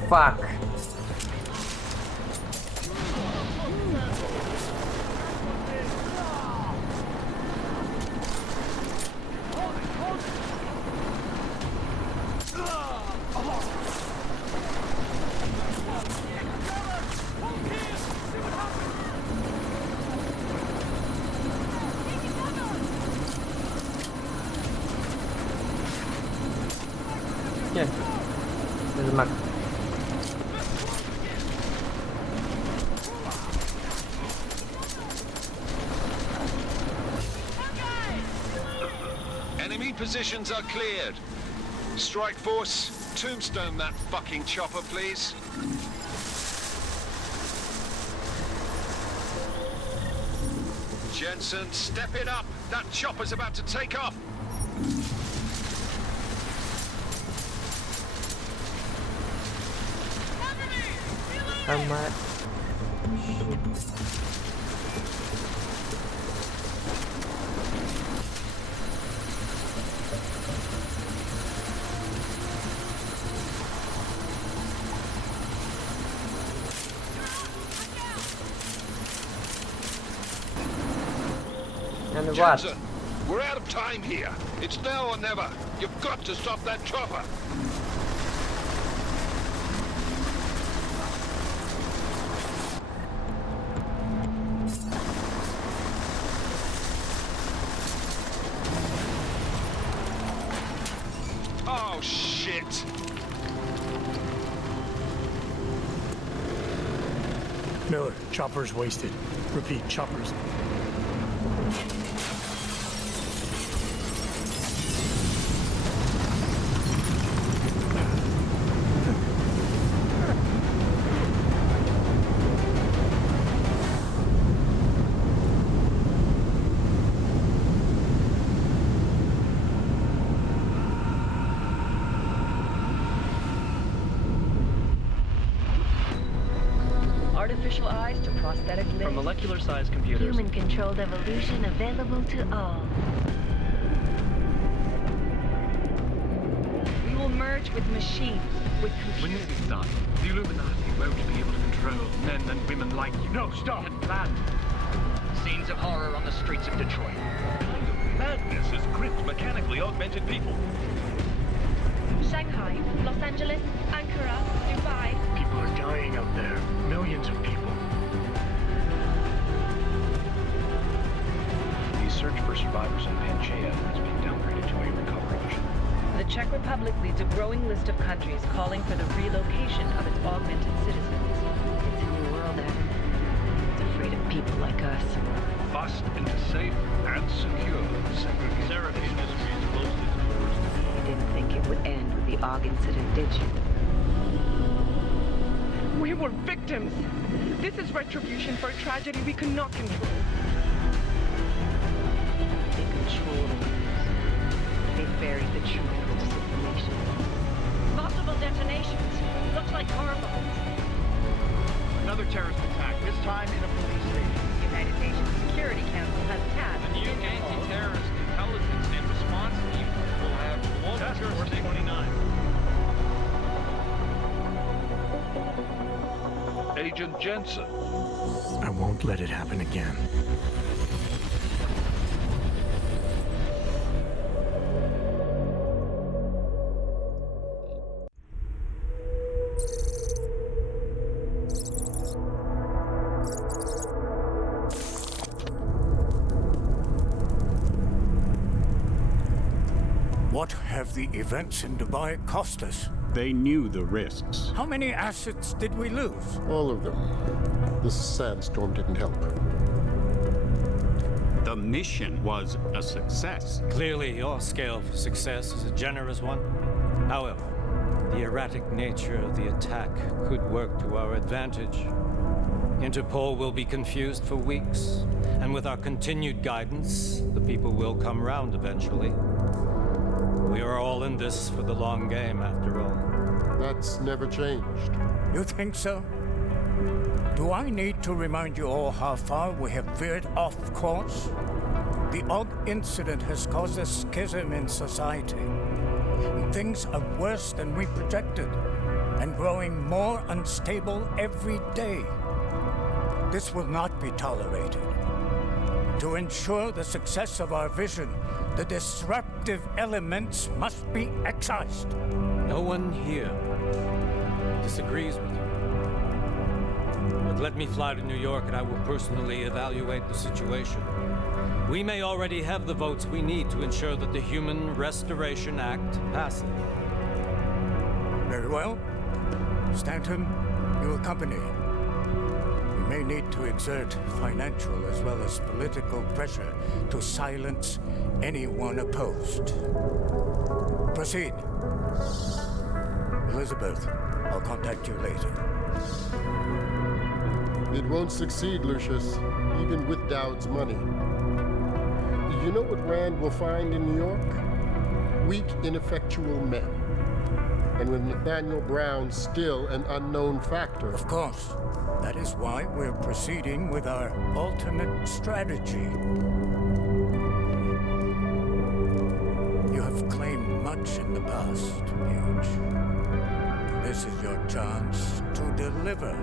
Fuck. Yeah. There's a map. Enemy positions are cleared. Strike Force, tombstone that fucking chopper, please. Jensen, step it up. That chopper's about to take off. Amat. And what? Jensen, we're out of time here. It's now or never. You've got to stop that chopper. Oh, shit. Miller, chopper's wasted. Repeat, chopper's. Artificial eyes to prosthetic limbs. From molecular-sized computers. Human-controlled evolution available to all. We will merge with machines, with computers. When this is done, the Illuminati won't be able to control men and women like you. No, stop! And planned. Scenes of horror on the streets of Detroit. What kind of madness has gripped mechanically augmented people? Shanghai, Los Angeles, Ankara, Dubai. People are dying out there. Millions of people. The search for survivors in Panchaea has been downgraded to a recovery mission. The Czech Republic leads a growing list of countries calling for the relocation of its augmented citizens. It's a new world, Adam. It's afraid of people like us. Bust into safe and secure segregation is closely You didn't think it would end with the AUG incident, did you? We were victims. This is retribution for a tragedy we could not control. They control the news. They buried the truth with disinformation. Multiple detonations. Looks like car bombs. Another terrorist attack, this time in a police station. The United Nations Security Council has tasked The new anti-terrorist intelligence and response team will have global jurisdiction. 29. Agent Jensen. I won't let it happen again. What have the events in Dubai cost us? They knew the risks. How many assets did we lose? All of them. This sandstorm didn't help. The mission was a success. Clearly, your scale for success is a generous one. However, the erratic nature of the attack could work to our advantage. Interpol will be confused for weeks, and with our continued guidance, the people will come round eventually. We are all in this for the long game, after all. That's never changed. You think so? Do I need to remind you all how far we have veered off course? The Og incident has caused a schism in society. Things are worse than we projected, and growing more unstable every day. This will not be tolerated. To ensure the success of our vision, the disruptive elements must be excised. No one here disagrees with you. But let me fly to New York and I will personally evaluate the situation. We may already have the votes we need to ensure that the Human Restoration Act passes. Very well. Stanton, you accompany. We may need to exert financial as well as political pressure to silence anyone opposed. Proceed. Elizabeth, I'll contact you later. It won't succeed, Lucius, even with Dowd's money. You know what Rand will find in New York? Weak, ineffectual men. And with Nathaniel Brown still an unknown factor. Of course. That is why we're proceeding with our alternate strategy. You have claimed much in the past, Paige. This is your chance to deliver.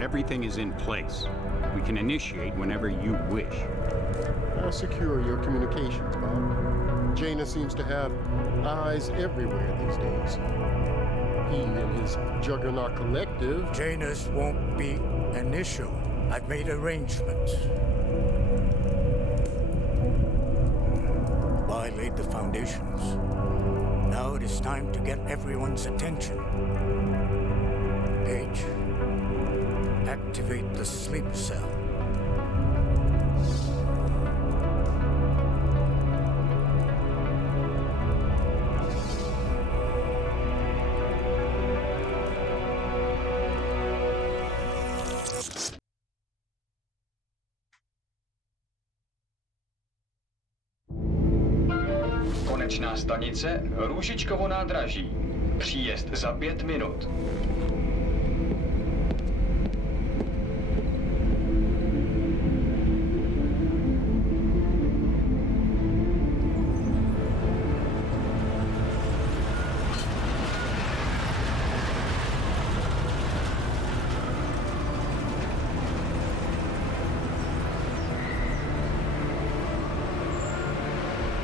Everything is in place. We can initiate whenever you wish. I'll secure your communications, Bob. Jaina seems to have eyes everywhere these days. He and his Juggernaut Collective... Jaina's won't be an issue. I've made arrangements. I laid the foundations. Now it is time to get everyone's attention. Paige, activate the sleep cell. Konečná stanice Růžičkovo nádraží. Příjezd za 5 minut.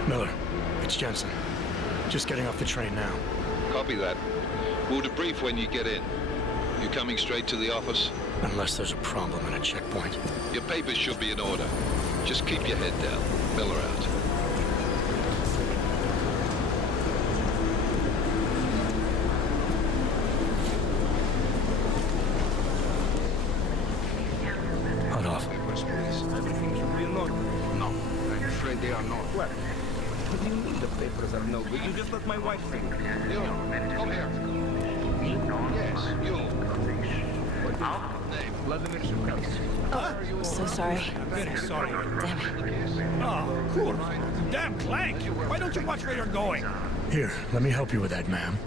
Miller, it's Jensen. Just getting off the train now. Copy that. We'll debrief when you get in. You coming straight to the office? Unless there's a problem at a checkpoint. Your papers should be in order. Just keep your head down. Miller out. Hot off. Everything should be in order. No, I'm afraid they are not. What? What do you mean the papers are no good? You just let my wife think. You, come here. Yes, you. Vladimir Shukov. So sorry. Very sorry. Damn it. Oh, cool. Damn Clank! Why don't you watch where you're going? Here, let me help you with that, ma'am.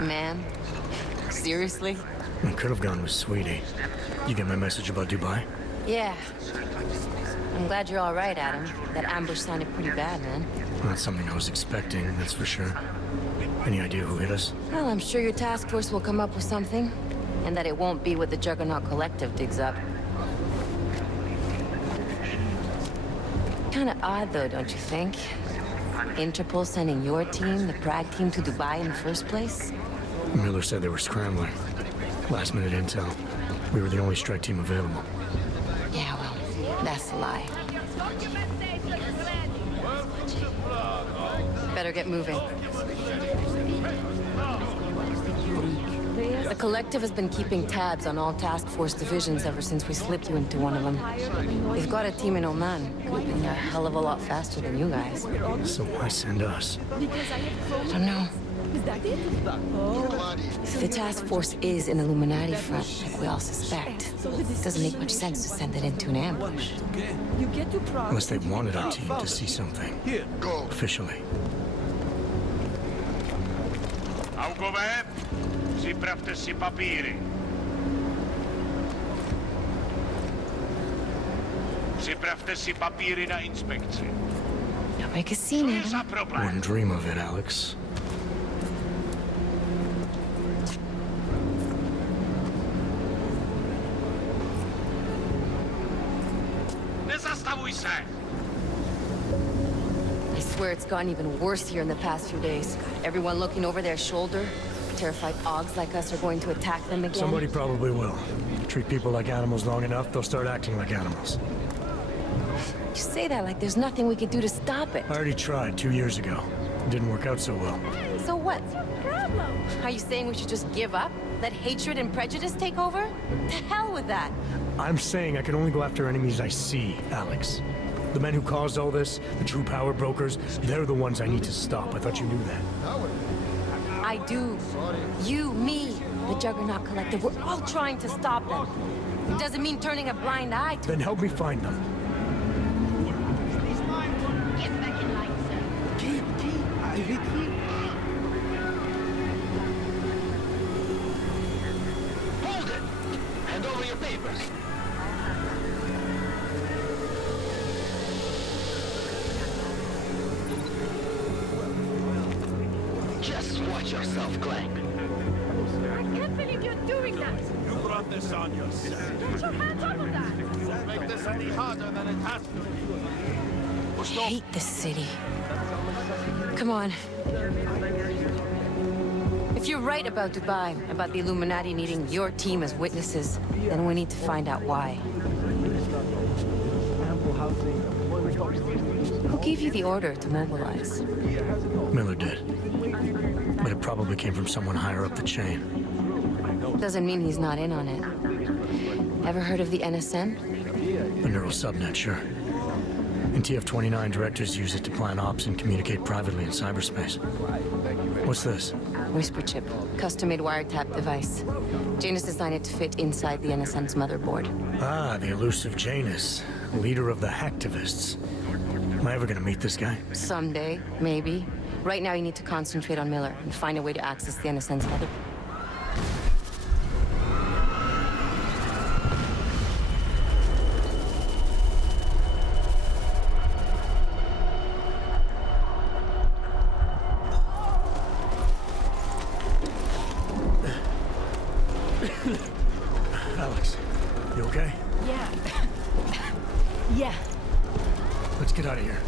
Man? Seriously? I could have gone with Sweetie. You get my message about Dubai? Yeah. I'm glad you're all right, Adam. That ambush sounded pretty bad, man. Not something I was expecting, that's for sure. Any idea who hit us? Well, I'm sure your task force will come up with something. And that it won't be what the Juggernaut Collective digs up. Kinda odd, though, don't you think? Interpol sending your team, the Prague team, to Dubai in the first place? Miller said they were scrambling. Last-minute intel. We were the only strike team available. Yeah, well, that's a lie. Better get moving. The Collective has been keeping tabs on all task force divisions ever since we slipped you into one of them. They've got a team in Oman, moving a hell of a lot faster than you guys. So why send us? I don't know. If the task force is an Illuminati front, like we all suspect, it doesn't make much sense to send it into an ambush. Unless they wanted our team to see something. Officially. Augové, připravte si papíry. Připravte si papíry na inspekci. Don't make a scene, Adam. Wouldn't dream of it, Alex. Nezastavuj se! I swear it's gotten even worse here in the past few days. Everyone looking over their shoulder. Terrified Augs like us are going to attack them again. Somebody probably will. Treat people like animals long enough, they'll start acting like animals. You say that like there's nothing we could do to stop it. I already tried 2 years ago. It didn't work out so well. So what? Are you saying we should just give up? Let hatred and prejudice take over? To hell with that! I'm saying I can only go after enemies I see, Alex. The men who caused all this, the true power brokers, they're the ones I need to stop. I thought you knew that. I do. You, me, the Juggernaut Collective, we're all trying to stop them. It doesn't mean turning a blind eye to... Then help me find them. Get back in line, sir. Hold it! Hand over your papers. Just watch yourself, Clank. I can't believe you're doing that. You brought this on yourself. Put your hands off of that. Don't make this any harder than it has to be. I hate this city. Come on. If you're right about Dubai, about the Illuminati needing your team as witnesses, then we need to find out why. Who gave you the order to mobilize? Miller did. But it probably came from someone higher up the chain. Doesn't mean he's not in on it. Ever heard of the NSN? A neural subnet, sure. In TF-29, directors use it to plan ops and communicate privately in cyberspace. What's this? Whisper chip. Custom-made wiretap device. Janus designed it to fit inside the NSN's motherboard. Ah, the elusive Janus. Leader of the hacktivists. Am I ever gonna meet this guy? Someday, maybe. Right now you need to concentrate on Miller and find a way to access the NSN's motherboard. Alex, you okay? Yeah. Yeah. Let's get out of here.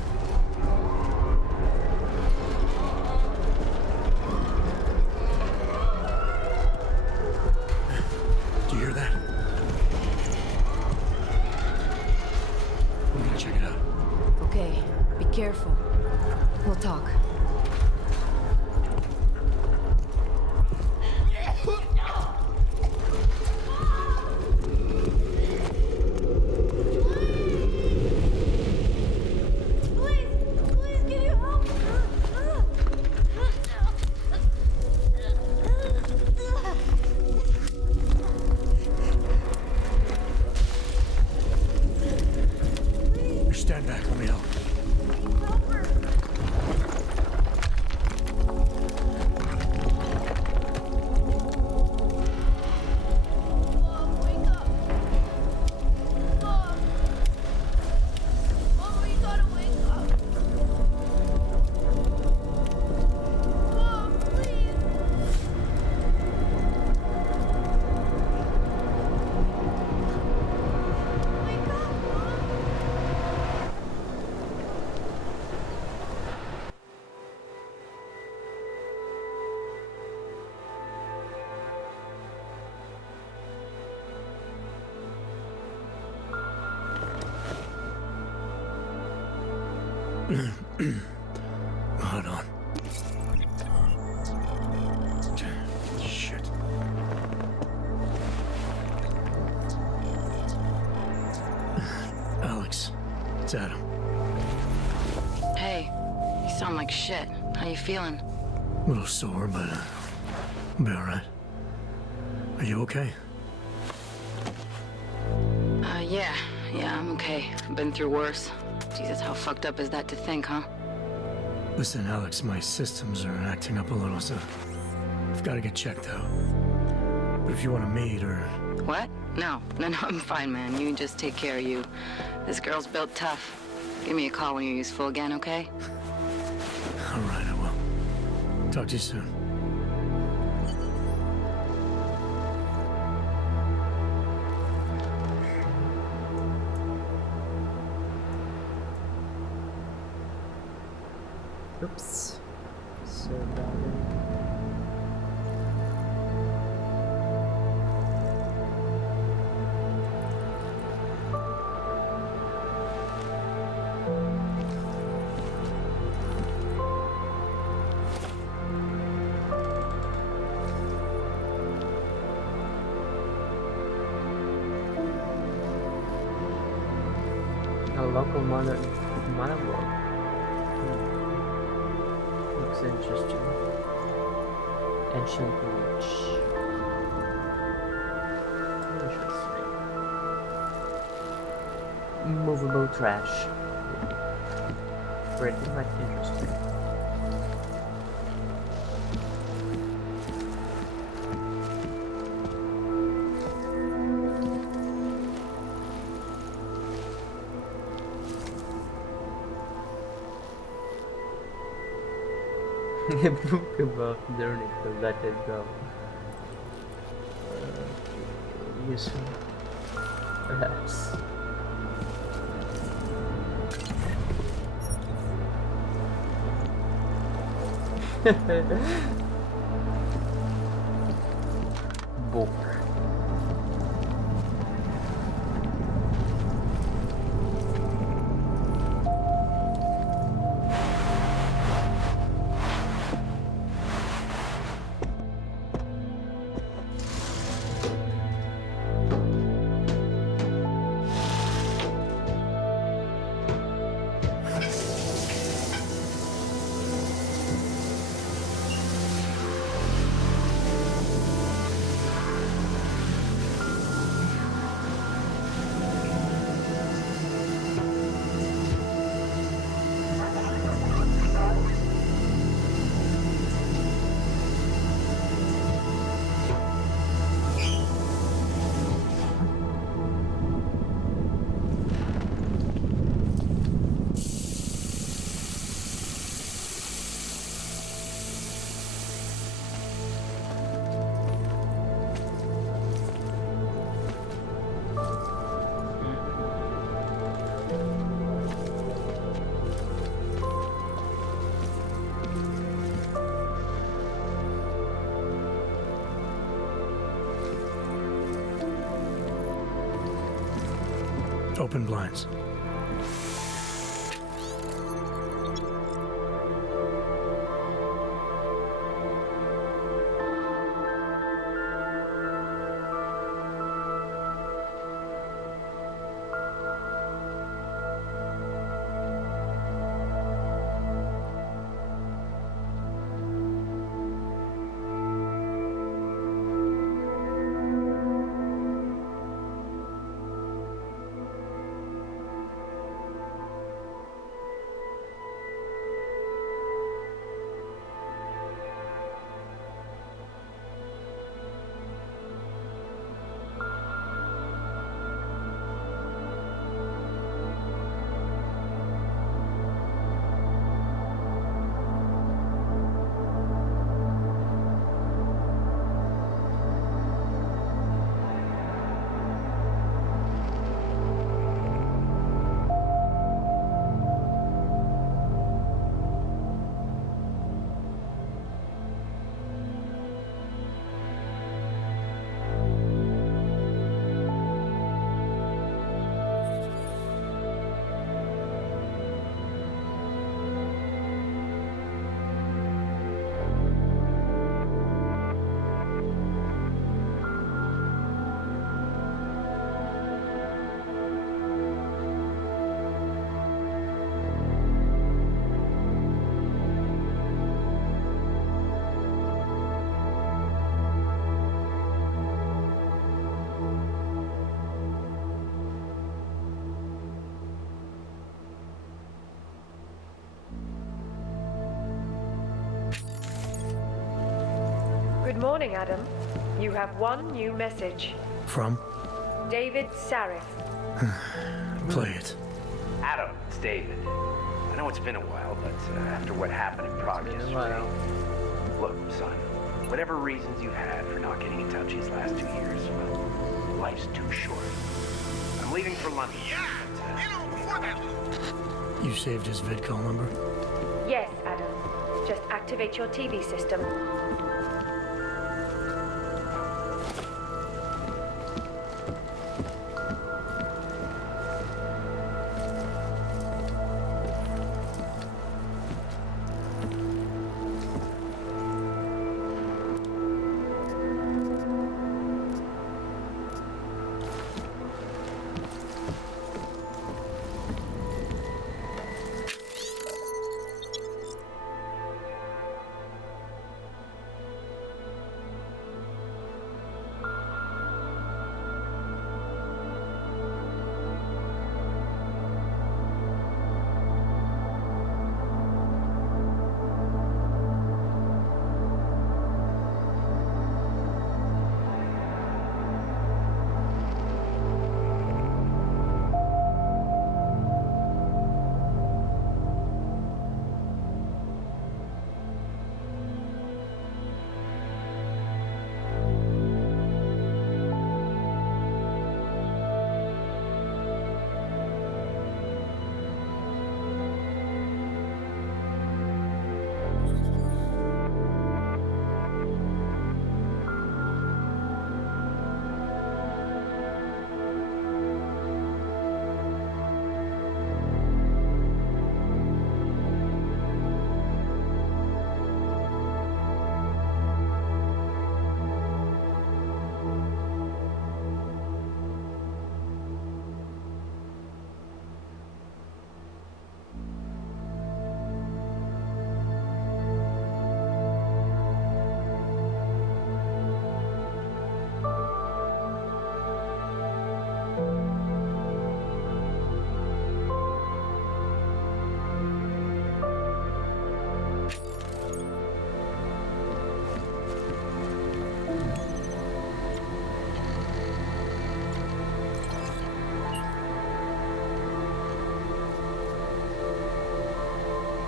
Do you hear that? I'm gonna check it out. Okay, be careful. We'll talk. It's Adam. Hey, you sound like shit. How you feeling? A little sore, but I'll be all right. Are you okay? Yeah, I'm okay. I've been through worse. Jesus, how fucked up is that to think, huh? Listen, Alex, my systems are acting up a little, so I've got to get checked out. But if you want to meet or... What? No, I'm fine, man. You just take care of you. This girl's built tough. Give me a call when you're useful again, okay? All right, I will. Talk to you soon. Oops. So a local monologue. Looks interesting. Ancient witch. Interesting. Movable trash. Pretty much interesting. A book about learning to let it go. Useful, perhaps. Book. Open blinds. Good morning, Adam. You have one new message. From? David Sarif. Play it. Adam, it's David. I know it's been a while, but after what happened in Prague yesterday... Look, son, whatever reasons you've had for not getting in touch these last 2 years, well, life's too short. I'm leaving for London. You saved his vidcall number? Yes, Adam. Just activate your TV system.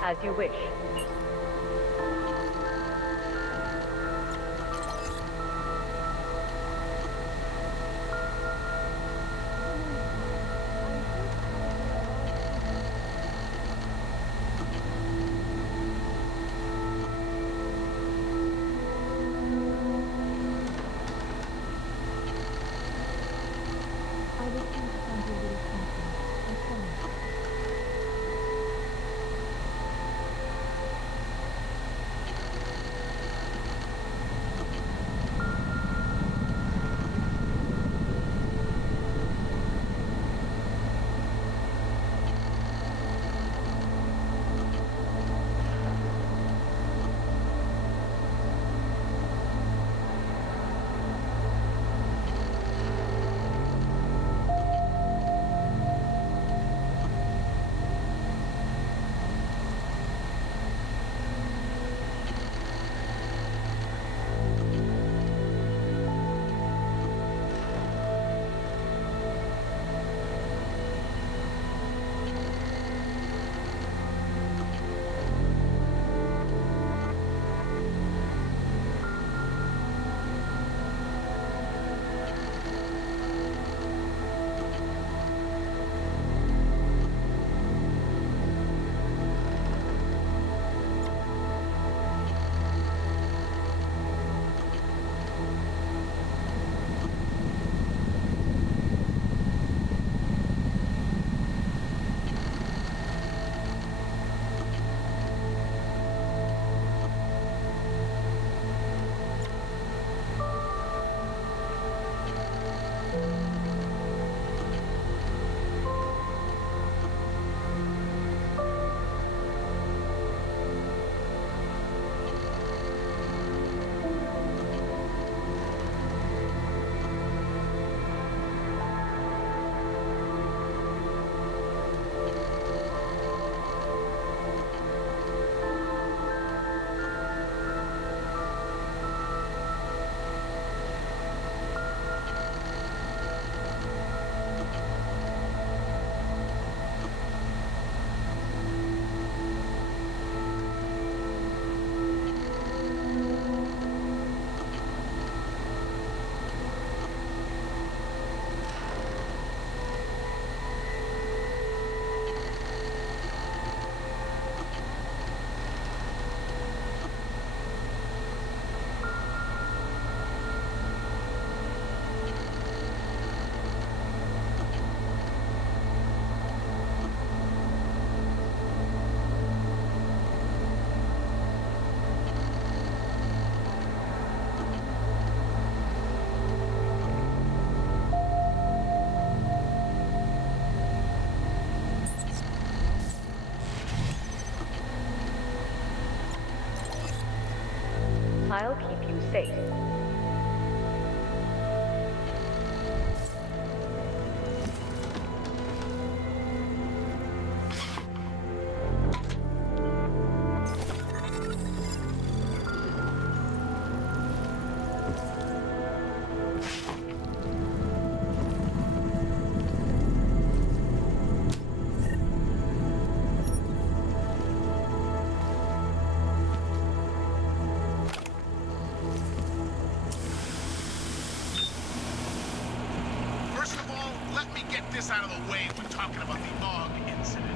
As you wish. I'll keep you safe. First of all, let me get this out of the way when talking about the AUG incident.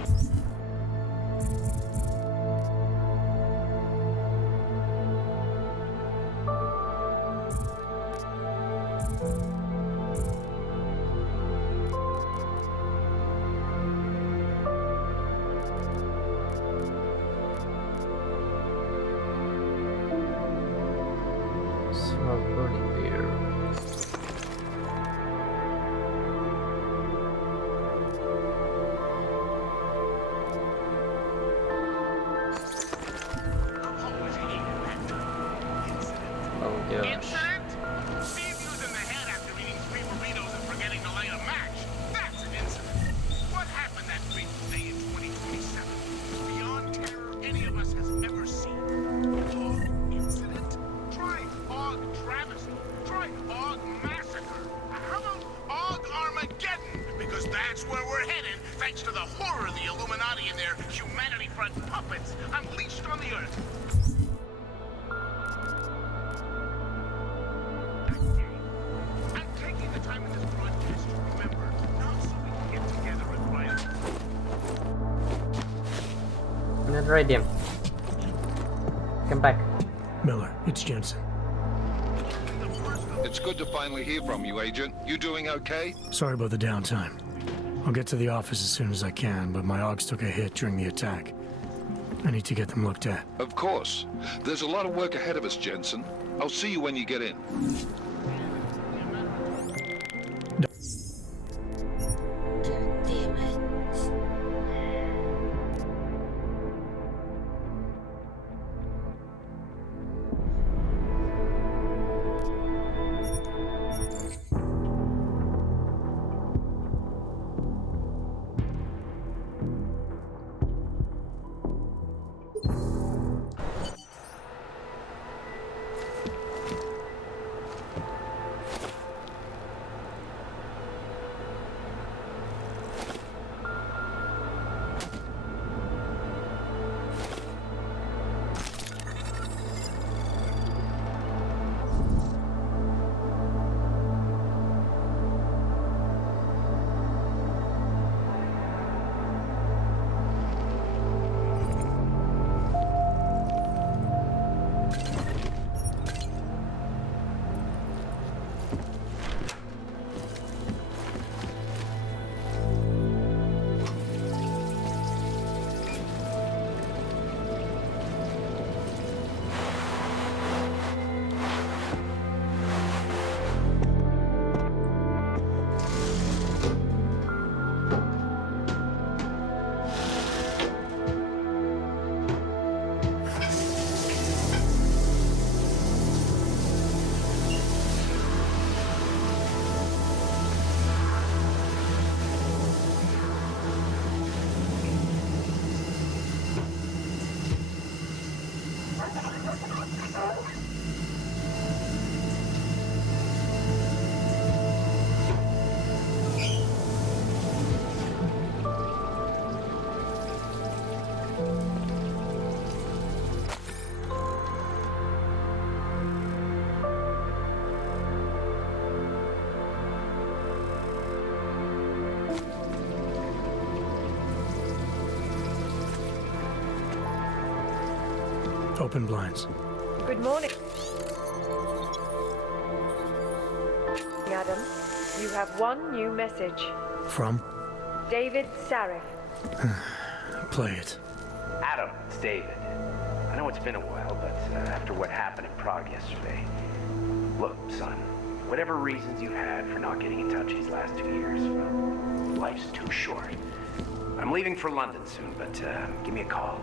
Small burning beer. Oh gosh. Incident? Being used in the head after eating 3 burritos and forgetting to light a match. That's an incident. What happened that fateful day in 2027 was beyond terror any of us has ever seen. AUG incident? Try AUG travesty. Try AUG massacre. How about AUG Armageddon? Because that's where we're headed, thanks to the horror of the Illuminati and their humanity front puppets unleashed on the Earth. I'm taking the time in this broadcast to remember, not so we can get together and write. I'm not ready. Come back. Miller, it's Jensen. It's good to finally hear from you, Agent. You doing okay? Sorry about the downtime. I'll get to the office as soon as I can, but my AUGs took a hit during the attack. I need to get them looked at. Of course. There's a lot of work ahead of us, Jensen. I'll see you when you get in. Open blinds. Good morning. Adam, you have one new message. From? David Sarif. Play it. Adam, it's David. I know it's been a while, but after what happened in Prague yesterday... Look, son, whatever reasons you had for not getting in touch these last 2 years, well, life's too short. I'm leaving for London soon, but give me a call.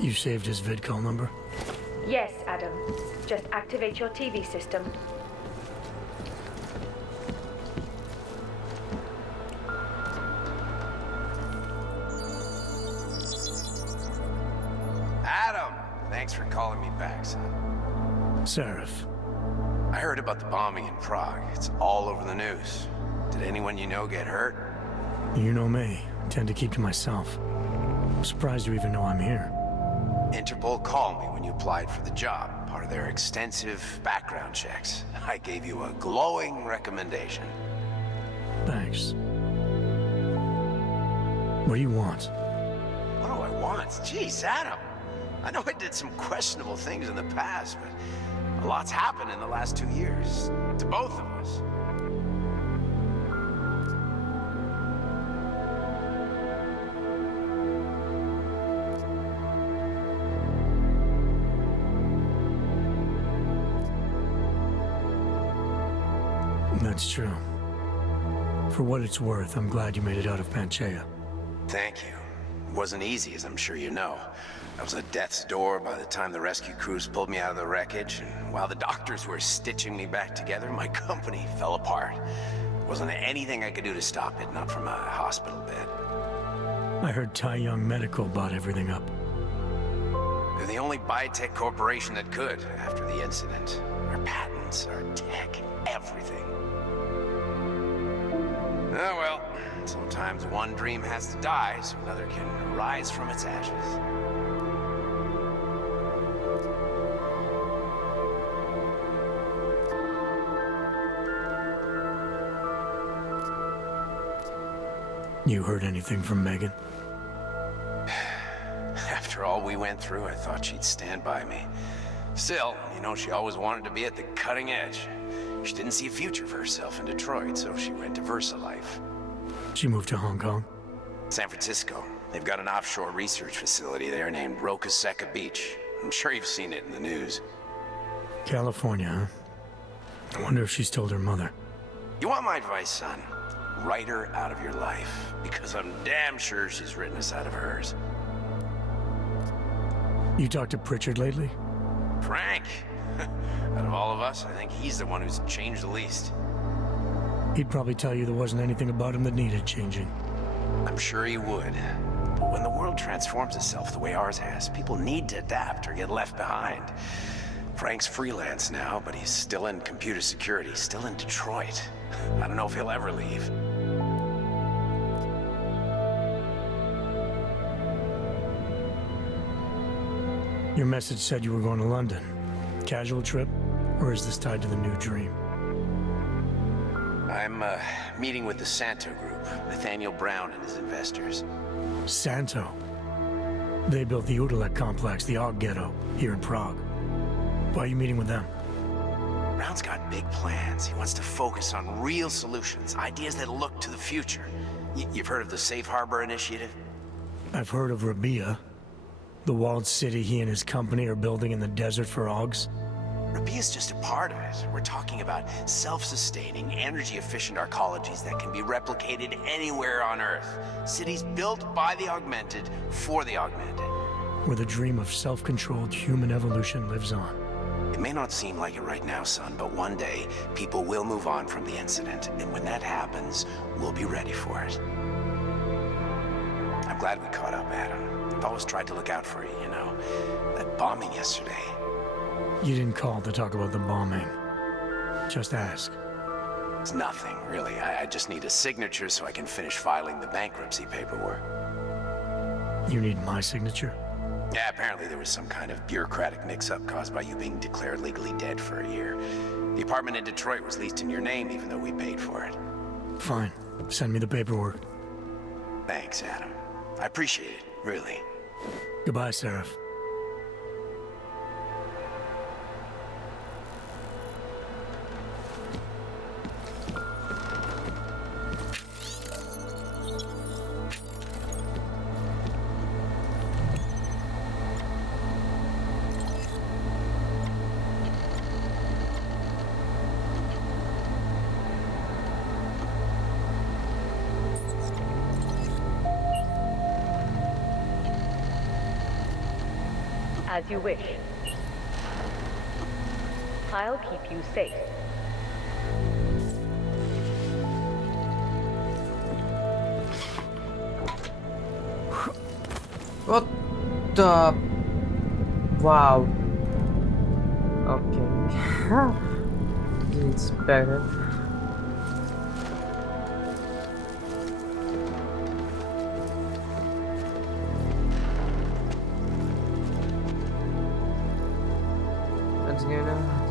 You saved his vid call number? Yes, Adam. Just activate your TV system. Adam! Thanks for calling me back, son. Seraph. I heard about the bombing in Prague. It's all over the news. Did anyone you know get hurt? You know me. Tend to keep to myself. I'm surprised you even know I'm here. Interpol called me when you applied for the job, part of their extensive background checks. I gave you a glowing recommendation. Thanks. What do you want? What do I want? Jeez, Adam. I know I did some questionable things in the past, but a lot's happened in the last 2 years. To both of us. That's true. For what it's worth, I'm glad you made it out of Panchaea. Thank you. It wasn't easy, as I'm sure you know. I was at death's door by the time the rescue crews pulled me out of the wreckage, and while the doctors were stitching me back together, my company fell apart. Wasn't anything I could do to stop it, not from a hospital bed. I heard Tai Young Medical bought everything up. They're the only biotech corporation that could, after the incident. Our patents, our tech, everything. Oh well, sometimes one dream has to die so another can rise from its ashes. You heard anything from Megan? After all we went through, I thought she'd stand by me. Still, you know, she always wanted to be at the cutting edge. She didn't see a future for herself in Detroit, so she went to VersaLife. She moved to Hong Kong? San Francisco. They've got an offshore research facility there named Roca Seca Beach. I'm sure you've seen it in the news. California, huh? I wonder if she's told her mother. You want my advice, son? Write her out of your life, because I'm damn sure she's written us out of hers. You talked to Pritchard lately? Frank! Out of all of us, I think he's the one who's changed the least. He'd probably tell you there wasn't anything about him that needed changing. I'm sure he would. But when the world transforms itself the way ours has, people need to adapt or get left behind. Frank's freelance now, but he's still in computer security, still in Detroit. I don't know if he'll ever leave. Your message said you were going to London. Casual trip? Or is this tied to the new dream? I'm meeting with the Santo Group, Nathaniel Brown and his investors. Santo? They built the Udalek complex, the Og Ghetto, here in Prague. Why are you meeting with them? Brown's got big plans. He wants to focus on real solutions, ideas that look to the future. You've heard of the Safe Harbor Initiative? I've heard of Rabia, the walled city he and his company are building in the desert for Augs. Rabia's just a part of it. We're talking about self-sustaining, energy-efficient arcologies that can be replicated anywhere on Earth. Cities built by the augmented, for the augmented. Where the dream of self-controlled human evolution lives on. It may not seem like it right now, son, but one day, people will move on from the incident, and when that happens, we'll be ready for it. I'm glad we caught up, Adam. I've always tried to look out for you, you know. That bombing yesterday. You didn't call to talk about the bombing. Just ask. It's nothing, really. I just need a signature so I can finish filing the bankruptcy paperwork. You need my signature? Yeah, apparently there was some kind of bureaucratic mix-up caused by you being declared legally dead for a year. The apartment in Detroit was leased in your name, even though we paid for it. Fine. Send me the paperwork. Thanks, Adam. I appreciate it, really. Goodbye, Seraph. As you wish. I'll keep you safe. What the? Wow. Okay. It's better. What's going on?